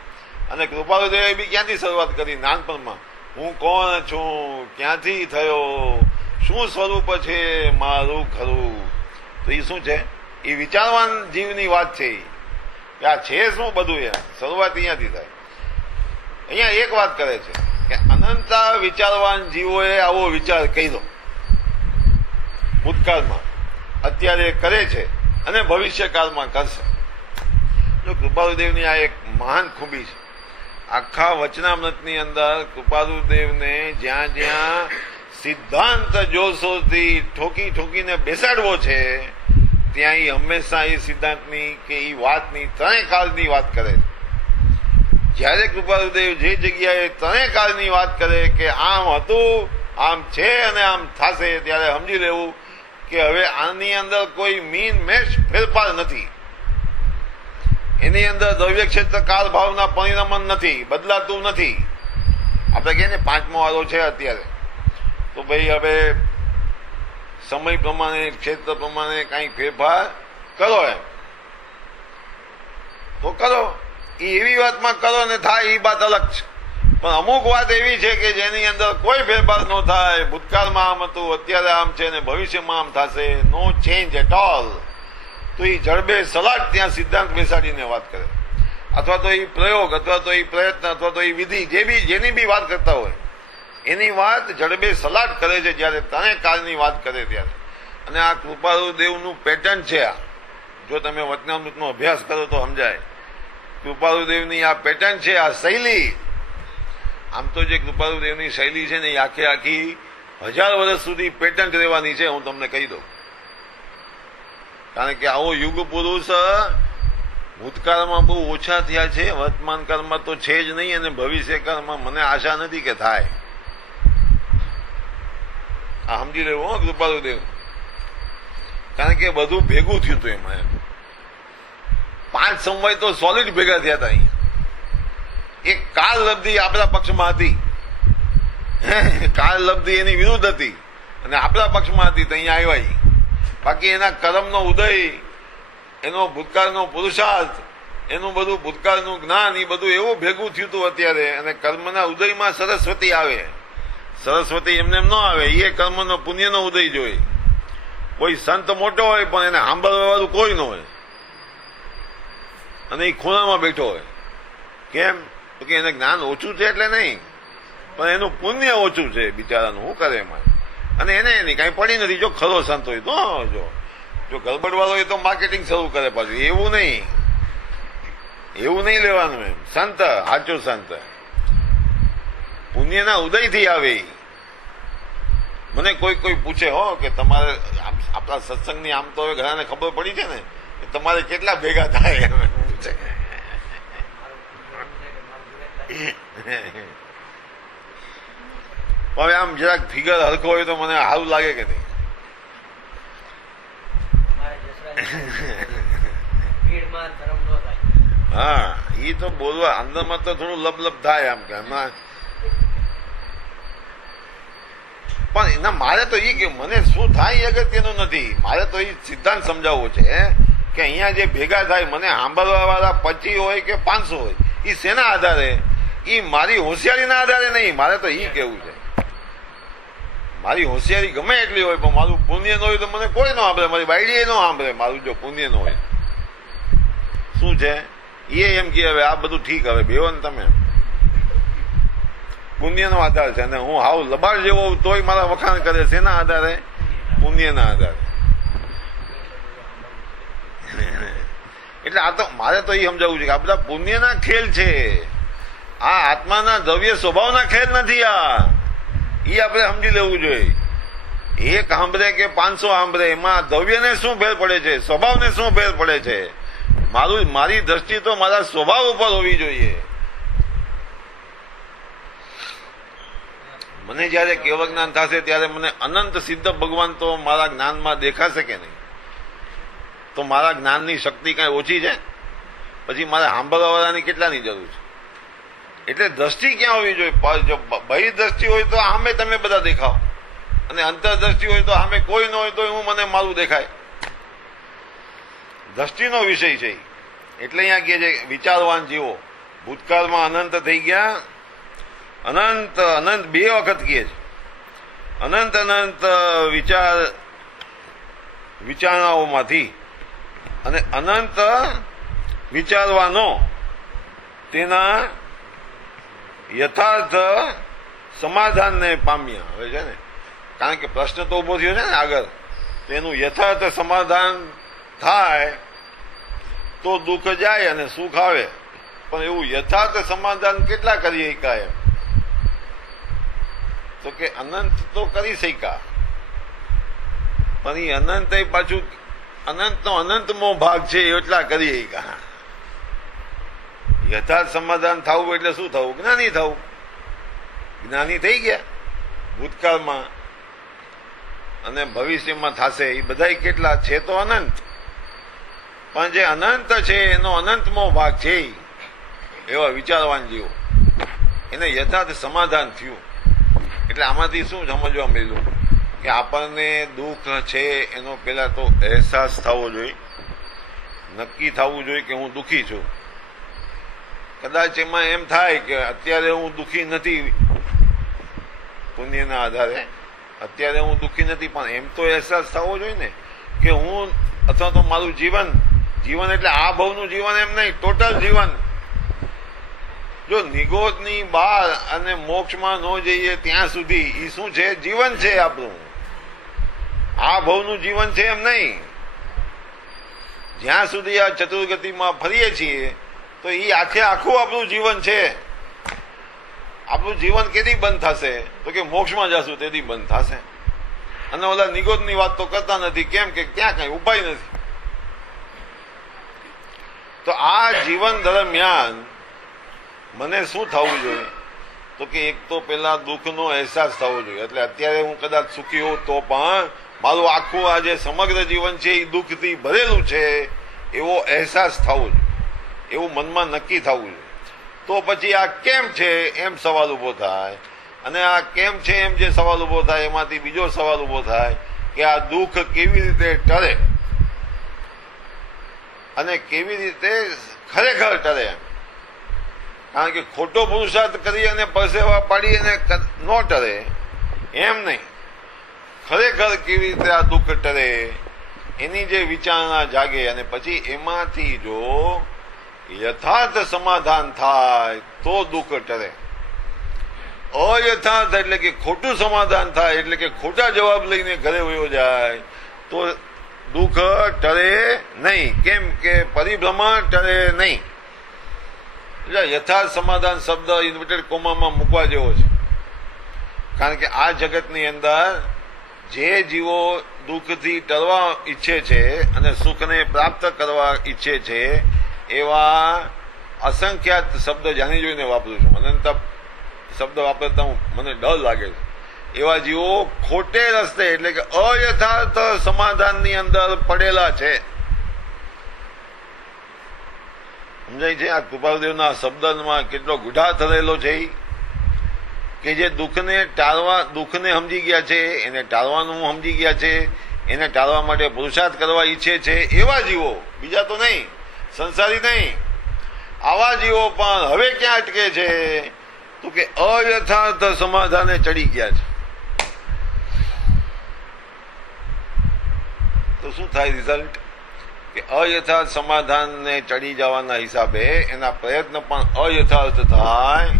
અને કૃપાલુદેવે બી ક્યાંથી શરૂઆત કરી નાનપણમાં, હું કોણ છું, ક્યાંથી થયો, શું સ્વરૂપ છે મારું ખરું. તો એ શું છે, એ વિચારવાન જીવની વાત છે. કે આ છે શું બધું, એ શરૂઆત અહીંયાથી થાય. અહીંયા એક વાત કરે છે કે અનંતા વિચારવાન જીવોએ આવો વિચાર કર્યો ભૂતકાળમાં, અત્યારે કરે છે અને ભવિષ્યકાળમાં કરશે. જો કૃપાલુદેવની આ એક મહાન ખૂબી છે. આખા વચનામૃતની અંદર કૃપાલુદેવને જ્યાં જ્યાં સિદ્ધાંત જોશોથી ઠોકી ઠોકીને બેસાડવો છે, ત્યાં એ હંમેશા એ સિદ્ધાંતની કે એ વાતની ત્રણેય કાળની વાત કરે છે. જયારે કૃપાલુદેવ જે જગ્યાએ ત્રણેય કાળની વાત કરે કે આમ હતું, આમ છે અને આમ થશે, ત્યારે સમજી લેવું કે હવે આની અંદર કોઈ મીન મેચ ફેરફાર નથી. એની અંદર દ્રવ્ય ક્ષેત્ર કાળ ભાવના પરિણમન નથી, બદલાતું નથી. આપણે કહીએ ને 5મો વારો છે અત્યારે, તો ભાઈ હવે સમય પ્રમાણે ક્ષેત્ર પ્રમાણે કઈ ફેરફાર કરો એમ તો કરો. એ એવી વાતમાં કરો ને થાય એ વાત અલગ છે. પણ અમુક વાત એવી છે કે જેની અંદર કોઈ ફેરફાર ન થાય, ભૂતકાળમાં આમ હતું, અત્યારે આમ છે ને ભવિષ્યમાં આમ થશે, નો ચેન્જ એટ ઓલ. તો એ જડબે સલાટ ત્યાં સિદ્ધાંત બેસાડીને વાત કરે, અથવા તો એ પ્રયોગ, અથવા તો એ પ્રયત્ન, અથવા તો એ વિધિ, જેની બી વાત કરતા હોય એની વાત જડબે સલાટ કરે છે જયારે ત્રણેય કાળની વાત કરે ત્યારે. અને આ કૃપાલુદેવનું પેટર્ન છે. આ જો તમે વચનામૃતનો અભ્યાસ કરો તો સમજાય. કૃપાલુદેવની આ પેટર્ન છે, આ શૈલી. આમ તો જે કૃપાલુદેવની શૈલી છે ને એ આખે આખી 1000 વર્ષ સુધી પેટર્ન રહેવાની છે, હું તમને કહી દઉં. કારણ કે આવો યુગ પુરુષ ભૂતકાળમાં બહુ ઓછા થયા છે, વર્તમાન કાળમાં તો છે જ નહીં, અને ભવિષ્યકાળમાં મને આશા નથી કે થાય. આ સમજી લેવું હો કૃપાલુદેવ. કારણ કે બધું ભેગું થયું હતું એમાં. 5 સમય તો સોલિડ ભેગા થયા હતા. અહીંયા એક કાળ લબ્ધિ આપણા પક્ષમાં હતી, કાળ લબ્ધિ એની વિરુદ્ધ હતી અને આપણા પક્ષમાં હતી, તો અહીંયા આવ્યા. બાકી એના કર્મનો ઉદય, એનો ભૂતકાળનો પુરુષાર્થ, એનું બધું ભૂતકાળનું જ્ઞાન, એ બધું એવું ભેગું થયું હતું અત્યારે. અને કર્મના ઉદયમાં સરસ્વતી આવે. સરસ્વતી એમને એમ ન આવે, એ કર્મનો પુણ્યનો ઉદય જોઈએ. કોઈ સંત મોટો હોય પણ એને સાંભળવા વાળું કોઈ ન હોય, અને એ ખૂણામાં બેઠો હોય. કેમ? તો કે એને જ્ઞાન ઓછું છે એટલે નહીં, પણ એનું પુણ્ય ઓછું છે બિચારાનું. શું કરે એમાં? અને એને એની કાંઈ પડી નથી. જો ખરો સંત હોય તો, જો ગરબડ વાળો હોય તો માર્કેટિંગ શરૂ કરે પાછું. એવું નહીં લેવાનું એમ. સંત, સાચો સંત પુણ્યના ઉદયથી આવે. મને કોઈ પૂછે હો કે તમારે આપણા સત્સંગની આમ તો હવે ઘણાને ખબર પડી છે ને કે તમારે કેટલા ભેગા થાય એમ પૂછે. હવે આમ જરાક ફિગર હરખો હોય તો મને સારું લાગે કે નહીં? હા, એ તો બોલવા અંદરમાં તો થોડું લબ થાય આમ કે એમાં. પણ એના મારે તો એ કે મને શું થાય એ અગત્યનું નથી. મારે તો એ સિદ્ધાંત સમજાવવો છે કે અહીંયા જે ભેગા થાય, મને સાંભળવા વાળા 25 હોય કે 500 હોય, એ શેના આધારે? એ મારી હોશિયારીના આધારે નહીં. મારે તો એ કેવું છે, મારી હોશિયારી ગમે એટલી હોય પણ મારું પુણ્ય ન હોય તો મને કોઈ ન સાંભળે, મારી બાયડી ન સાંભળે. મારું જો પુણ્ય ન હોય શું છે એ એમ કે હવે આ બધું ઠીક, હવે બેવો ને તમે. પુણ્યનો આધાર છે. અને હું હાવ લબાડ જેવો તોય મારા વખાણ કરે. શેના આધારે? પુણ્યના આધારે. એટલે આ તો મારે તો એ સમજાવવું છે કે આ બધા પુણ્યના ખેલ છે. આ આત્માના દ્રવ્ય સ્વભાવના ખેલ નથી. આ એ આપણે સમજી લેવું જોઈએ. એક સાંભળે કે 500 સાંભળે, એમાં દ્રવ્યને શું ફેર પડે છે, સ્વભાવને શું ફેર પડે છે? મારી દ્રષ્ટિ તો મારા સ્વભાવ ઉપર હોવી જોઈએ. મને જયારે કેવળ જ્ઞાન થશે ત્યારે મને અનંત સિદ્ધ ભગવાન તો મારા જ્ઞાનમાં દેખાશે કે નહીં? તો મારા જ્ઞાનની શક્તિ કઈ ઓછી છે? પછી મારે સાંભળવાવાળાની કેટલાની જરૂર છે? એટલે દ્રષ્ટિ ક્યાં હોવી જોઈએ? જો બહિ દ્રષ્ટિ હોય તો સામે તમે બધા દેખાવ, અને અંતરદ્રષ્ટિ હોય તો સામે કોઈ ન હોય તો હું મને મારું દેખાય. દ્રષ્ટિનો વિષય છે. એટલે અહીંયા કહે છે વિચારવાન જીવો ભૂતકાળમાં અનંત થઈ ગયા. અનંત અનંત બે વખત કહે છે. અનંત અનંત વિચારણાઓમાંથી અને અનંત વિચારવાનો તેના યથાર્થ સમાધાનને પામ્યા. હવે છે ને, કારણ કે પ્રશ્ન તો ઉભો થયો છે ને આગળ, તેનું યથાર્થ સમાધાન થાય તો દુઃખ જાય અને સુખ આવે. પણ એવું યથાર્થ સમાધાન કેટલા કરી શકાય? તો કે અનંત તો કરી શક્યા, પણ એ અનંત પાછું અનંતનો અનંતમો ભાગ છે એટલા કરી શક્યા. યથાર્થ સમાધાન થવું એટલે શું થવું? જ્ઞાની થવું. જ્ઞાની થઈ ગયા ભૂતકાળમાં અને ભવિષ્યમાં થશે. એ બધા કેટલા છે? તો અનંત. પણ જે અનંત છે એનો અનંતમો ભાગ છે એવા વિચારવાન જીવો, એને યથાર્થ સમાધાન થયું. એટલે આમાંથી શું સમજવા મળ્યું? કે આપણને દુઃખ છે એનો પેલા તો અહેસાસ થવો જોઈએ, નક્કી થવું જોઈએ કે હું દુઃખી છું. કદાચ એમાં એમ થાય કે અત્યારે હું દુઃખી નથી, પુણ્યના આધારે અત્યારે હું દુઃખી નથી, પણ એમ તો અહેસાસ થવો જોઈએ ને કે હું અથવા તો મારું જીવન એટલે આ ભવનું જીવન એમ નહીં, ટોટલ જીવન. જો નિગોદની બહાર અને મોક્ષમાં ન જઈએ ત્યાં સુધી એ શું છે? જીવન છે આપણું. આ ભવનું જીવન છે એમ નહીં. જ્યાં સુધી આ ચતુર્ગતિમાં ફરીએ છીએ તો એ આખે આખું આપણું જીવન છે. આપણું જીવન કેદી બંધ થશે? તો કે મોક્ષમાં જશું તેથી બંધ થશે. અને ઓલા નિગોદની વાત તો કરતા નથી. કેમ કે ત્યાં કઈ ઉપાય નથી. તો આ જીવન દરમિયાન મને શું થવું જોઈએ? તો કે એક તો પેલા દુઃખનો અહેસાસ થવો જોઈએ. એટલે અત્યારે હું કદાચ સુખી હોઉં તો પણ મારું આખું આ જે સમગ્ર જીવન છે એ દુઃખથી ભરેલું છે એવો અહેસાસ થવો જોઈએ, એવું મનમાં નક્કી થવું જોઈએ. તો પછી આ કેમ છે એમ સવાલ ઉભો થાય. અને આ કેમ છે એમ જે સવાલ ઉભો થાય એમાંથી બીજો સવાલ ઉભો થાય કે આ દુઃખ કેવી રીતે ટળે અને કેવી રીતે ખરેખર ટળે. કારણ કે ખોટો પુરુષાર્થ કરી અને પરસેવા પાડી અને ન ટળે એમ નહીં. ખરેખર કેવી રીતે આ દુઃખ ટળે એની જે વિચારણા જાગે અને પછી એમાંથી જો યથાર્થ સમાધાન થાય તો દુઃખ ટળે. અયથાર્થ એટલે કે ખોટું સમાધાન થાય એટલે કે ખોટા જવાબ લઈને ઘરે વયો જાય તો દુઃખ ટળે નહીં. કેમ કે પરિભ્રમણ ટળે નહીં. એટલે યથાર્થ સમાધાન શબ્દ ઇન્વર્ટેડ કોમામાં મૂકવા જેવો છે. કારણ કે આ જગતની અંદર જે જીવો દુઃખથી ટળવા ઈચ્છે છે અને સુખને પ્રાપ્ત કરવા ઈચ્છે છે એવા અસંખ્યાત શબ્દ જાણી જોઈને વાપરું છું. અનંત શબ્દ વાપરતા મને ડર લાગે છે. એવા જીવો ખોટે રસ્તે એટલે કે અયથાર્થ સમાધાનની અંદર પડેલા છે. સમજાય છે? આ કૃપાલદેવના શબ્દમાં કેટલો ગુઢાર્થ રહેલો છે કે જે દુઃખને સમજી ગયા છે, એને ટાળવાનું સમજી ગયા છે, એને ટાળવા માટે પુરુષાર્થ કરવા ઈચ્છે છે એવા જીવો, બીજા તો નહીં, સંસારી નહીં. આવા જીવો પણ હવે ક્યાં અટકે છે? તો કે અયથાર્થ સમાધાને ચડી ગયા છે. તો શું થાય રિઝલ્ટ? કે અયથાર્થ સમાધાનને ચડી જવાના હિસાબે એના પ્રયત્ન પણ અયથાર્થ થાય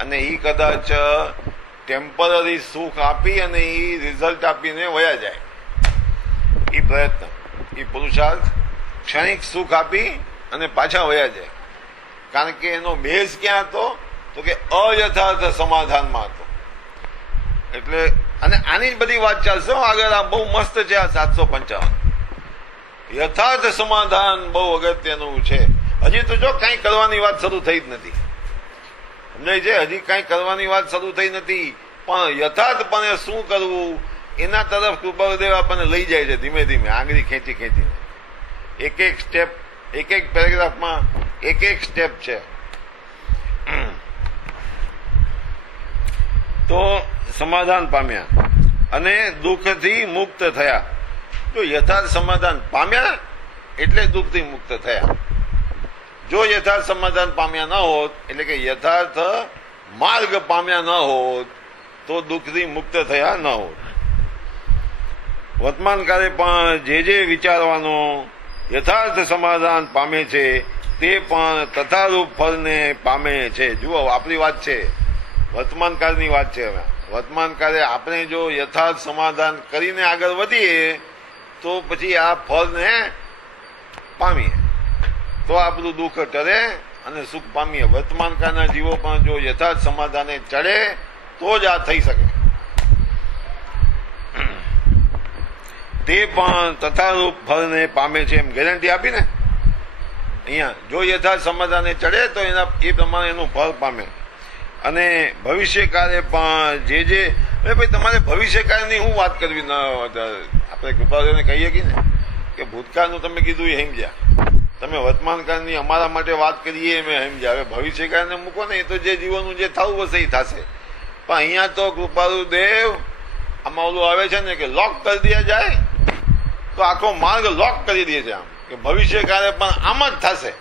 અને એ કદાચ ટેમ્પરરી સુખ આપી અને એ રિઝલ્ટ આપીને વયા જાય. એ પ્રયત્ન, એ પુરુષાર્થ ક્ષણિક સુખ આપી અને પાછા વયા જાય. કારણ કે એનો બેઝ ક્યાં હતો? તો કે અયથાર્થ સમાધાનમાં હતો. એટલે અને આની જ બધી વાત ચાલશે આગળ. આ બહુ મસ્ત છે આ 755. યથાર્થ સમાધાન બહુ અગત્યનું છે. હજી તો જો કઈ કરવાની વાત શરૂ થઈ જ નથી. સમજાય છે? હજી કઈ કરવાની વાત શરૂ થઈ નથી. પણ યથાર્થપણે શું કરવું એના તરફ કૃપાળુદેવ આપણને લઈ જાય છે ધીમે ધીમે આંગળી ખેંચી ખેંચીને. એક એક સ્ટેપ, એક એક પેરેગ્રાફમાં એક એક સ્ટેપ છે. તો સમાધાન પામ્યા અને દુઃખથી મુક્ત થયા. જો યથાર્થ સમાધાન પામ્યા એટલે દુઃખથી મુક્ત થયા. જો યથાર્થ સમાધાન પામ્યા ન હોત, એટલે કે યથાર્થ માર્ગ પામ્યા ન હોત, તો દુઃખથી મુક્ત થયા ન હોત. વર્તમાન કાળે પણ જે જે વિચારવાનો યથાર્થ સમાધાન પામે છે તે પણ તથારૂપ ફળને પામે છે. જુઓ, આપણી વાત છે, વર્તમાન કાળની વાત છે. હવે વર્તમાન કાળે આપણે જો યથાર્થ સમાધાન કરીને આગળ વધીએ તો પછી આ ફળને પામીએ, તો આ બધું દુઃખ ટરે અને સુખ પામીએ. વર્તમાન કાળના જીવો પણ જો યથાર્થ સમાધાને ચડે તો જ આ થઈ શકે. તે પણ તથારૂપ ફળને પામે છે એમ ગેરંટી આપી ને અહીંયા. જો યથાર્થ સમાધાને ચડે તો એના એ પ્રમાણે એનું ફળ પામે. અને ભવિષ્યકાળે પણ જે જે ભાઈ તમારે ભવિષ્યકાળની હું વાત કરવી ન, આપણે કૃપાળુને કહીએ કે ને કે ભૂતકાળનું તમે કીધું એ સમજ્યા, તમે વર્તમાન કાળની અમારા માટે વાત કરીએ મેં સમજ્યા. હવે ભવિષ્યકાળને મૂકો ને, એ તો જે જીવનનું જે થવું હશે એ થશે. પણ અહીંયા તો કૃપાળુદેવ આમાં ઓલું આવે છે ને કે લોક કરી દે જાય તો આખો માર્ગ લોક કરી દે છે. આમ કે ભવિષ્યકાળે પણ આમ જ થશે.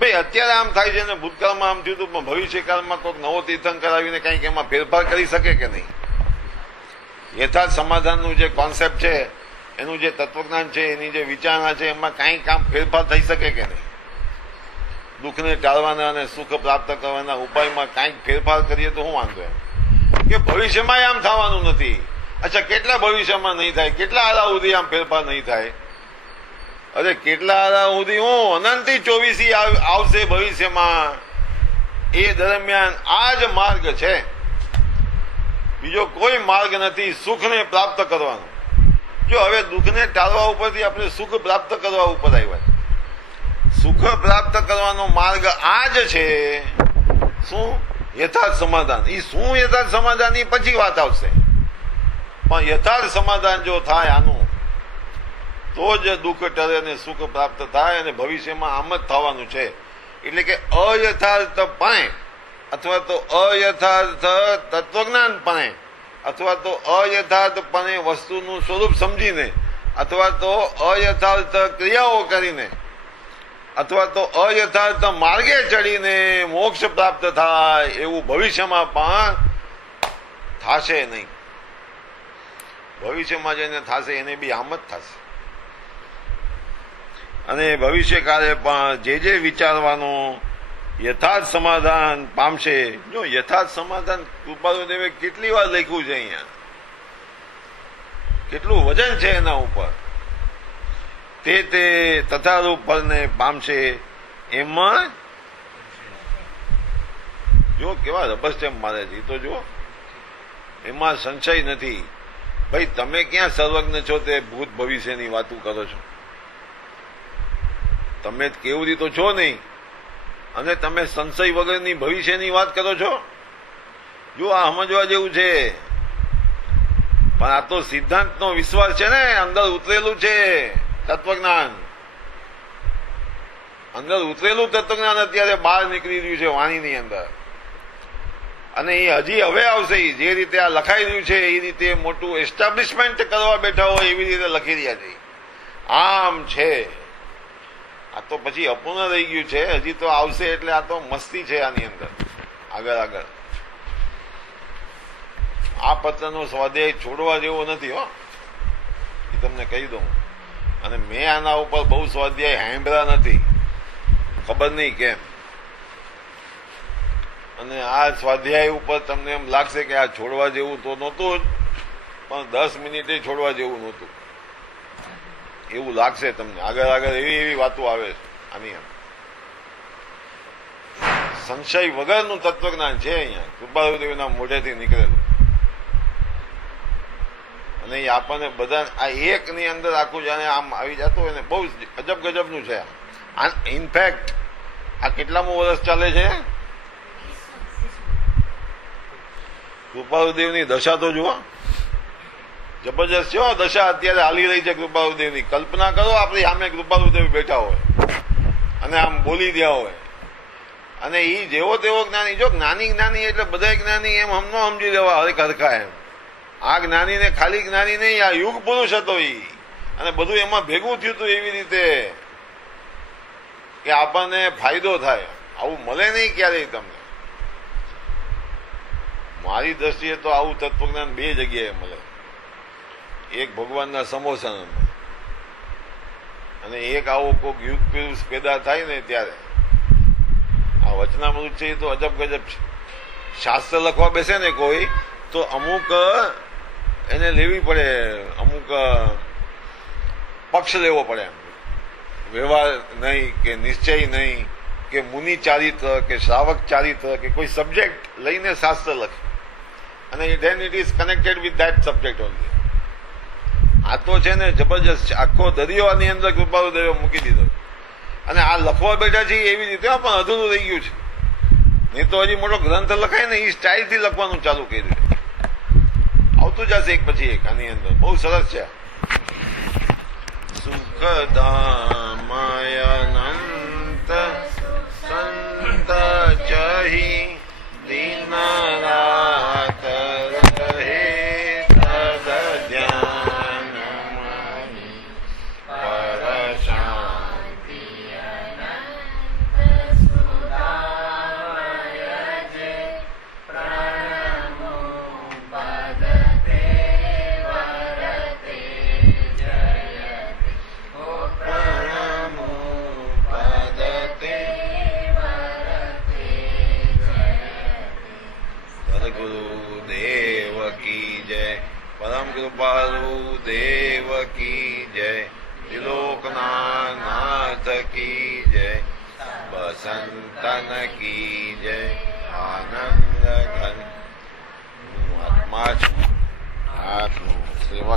ભાઈ અત્યારે આમ થાય છે ને, ભૂતકાળમાં આમ થયું હતું, પણ ભવિષ્યકાળમાં કોઈક નવો તીર્થંકર આવીને કંઈક એમાં ફેરફાર કરી શકે કે નહીં? યથાર્થ સમાધાનનું જે કોન્સેપ્ટ છે, એનું જે તત્વજ્ઞાન છે, એની જે વિચારણા છે, એમાં કાંઈ કામ ફેરફાર થઈ શકે કે નહીં? દુઃખને ટાળવાના અને સુખ પ્રાપ્ત કરવાના ઉપાયમાં કાંઈક ફેરફાર કરીએ તો શું વાંધો એમ? કે ભવિષ્યમાં આમ થવાનું નથી. અચ્છા, કેટલા ભવિષ્યમાં નહીં થાય? કેટલા આલા સુધી આમ ફેરફાર નહીં થાય? અરે કેટલા આલા સુધી હું અનંતી 24 આવશે ભવિષ્યમાં. એ દરમિયાન આ જ માર્ગ છે, બીજો કોઈ માર્ગ નથી સુખને પ્રાપ્ત કરવાનો. જો હવે દુઃખને ટાળવા ઉપરથી આપણે સુખ પ્રાપ્ત કરવા ઉપર આવ્યા. સુખ પ્રાપ્ત કરવાનો માર્ગ આ જ છે. શું? યથાર્થ સમાધાન. એ શું યથાર્થ સમાધાન એ પછી વાત આવશે. પણ યથાર્થ સમાધાન જો થાય આનું, તો જ દુઃખ ટરે અને સુખ પ્રાપ્ત થાય. અને ભવિષ્યમાં આમ જ થવાનું છે. એટલે કે અયથાર્થપણે અથવા તો અયથાર્થ તત્વજ્ઞાનપણે અથવા તો અયથાર્થપણે વસ્તુનું સ્વરૂપ સમજીને અથવા તો અયથાર્થ ક્રિયાઓ કરીને અથવા તો અયથાર્થ માર્ગે ચડીને મોક્ષ પ્રાપ્ત થાય એવું ભવિષ્યમાં પણ થશે નહીં. ભવિષ્યમાં જેને થશે એને બી આમ જ થશે. અને ભવિષ્યકાળે પણ જે જે વિચારવાનો યથાર્થ સમાધાન પામશે. જો યથાર્થ સમાધાન કૃપાળુદેવે કેટલી વાર લખ્યું છે અહીંયા, કેટલું વજન છે એના ઉપર. તે તથારૂપ ફળને પામશે. એમાં જો કેવા રબર સ્ટેમ્પ મારે છે, તો જો એમાં સંશય નથી. ભાઈ તમે ક્યાં સર્વજ્ઞ છો તે ભૂત ભવિષ્યની વાતો કરો છો? તમે કેવું રીતે છો નહીં, અને તમે સંશય વગરની ભવિષ્યની વાત કરો છો. જો આ સમજવા જેવું છે. પણ આ તો સિદ્ધાંતનો વિશ્વાસ છે ને, અંદર ઉતરેલું છે તત્વજ્ઞાન. અંદર ઉતરેલું તત્વજ્ઞાન અત્યારે બહાર નીકળી રહ્યું છે વાણીની અંદર. અને એ હજી હવે આવશે. જે રીતે આ લખાઈ રહ્યું છે એ રીતે મોટું એસ્ટાબ્લિશમેન્ટ કરવા બેઠા હોય એવી રીતે લખી રહ્યા છે. આમ છે. આ તો પછી અપૂર્ણ રહી ગયું છે. હજી તો આવશે. એટલે આ તો મસ્તી છે આની અંદર. આગળ આ પત્રનો સ્વાધ્યાય છોડવા જેવો નથી હો, એ તમને કહી દઉં. અને મેં આના ઉપર બહુ સ્વાધ્યાય સાંભળ્યા નથી, ખબર નહીં કેમ. અને આ સ્વાધ્યાય ઉપર તમને એમ લાગશે કે આ છોડવા જેવું તો નહોતું જ, પણ 10 મિનિટે છોડવા જેવું નહોતું એવું લાગશે તમને. આગળ એવી વાતો આવે છે આની અંદર. સંશય વગરનું તત્વજ્ઞાન છે અહીંયા કૃપાળુદેવના મોઢેથી નીકળેલું. અને એ આપણને બધા આ એકની અંદર આખું જાણે આમ આવી જતું હોય ને, બહુ અજબ ગજબનું છે. ઇનફેક્ટ આ કેટલામું વર્ષ ચાલે છે? કૃપાળુદેવની દશા તો જુઓ, જબરજસ્ત છે દશા અત્યારે હાલી રહી છે કૃપાળુદેવની. કલ્પના કરો આપણી સામે કૃપાળુદેવ બેઠા હોય અને આમ બોલી રહ્યા હોય, અને એ જેવો તેવો જ્ઞાની, જો જ્ઞાની એટલે બધા જ્ઞાની એમ હમનો સમજી લેવા હરેક હરખા એમ. આ જ્ઞાની ને ખાલી જ્ઞાની નહીં, આ યુગ પુરુષ હતો ઈ, અને બધું એમાં ભેગું થયું હતું એવી રીતે કે આપણને ફાયદો થાય. આવું મળે નહીં ક્યારેય તમને. મારી દ્રષ્ટિએ તો આવું તત્વજ્ઞાન બે જગ્યાએ મળે. એક ભગવાનના સમોસન અને એક આવો કોઈક યુગ પુરુષ પેદા થાય ને ત્યારે. આ વચનામૃત છે એ તો અજબ ગજબ છે. શાસ્ત્ર લખવા બેસે ને કોઈ તો અમુક એને લેવી પડે, અમુક પક્ષ લેવો પડે. વ્યવહાર નહીં કે નિશ્ચય નહીં કે મુનિ ચારિત્ર કે શ્રાવક ચારિત્ર કે કોઈ સબ્જેક્ટ લઈને શાસ્ત્ર લખે, અને then it is connected with that subject only. આ તો છે ને જબરજસ્ત છે. આખો દરિયો આની અંદર કૃપાળુદેવે મૂકી દીધો, અને આ લખવા બેઠા છે એવી રીતે પણ અધૂરું રહી ગયું છે. નહીં તો હજી મોટો ગ્રંથ લખાય ને એ સ્ટાઇલથી લખવાનું ચાલુ કર્યું છે. આવતું જશે એક પછી એક આની અંદર. બહુ સરસ છે. સુખદામયનંત સંત ચહી દિન રાત રહે તદ ધ્યાન પર શાંતિ गुरुदेव की जय, परम कृपालु देव की जय, त्रिलोकनाथ की जय, बसंतन की जय, आनंद घन. આત્મા જ સેવક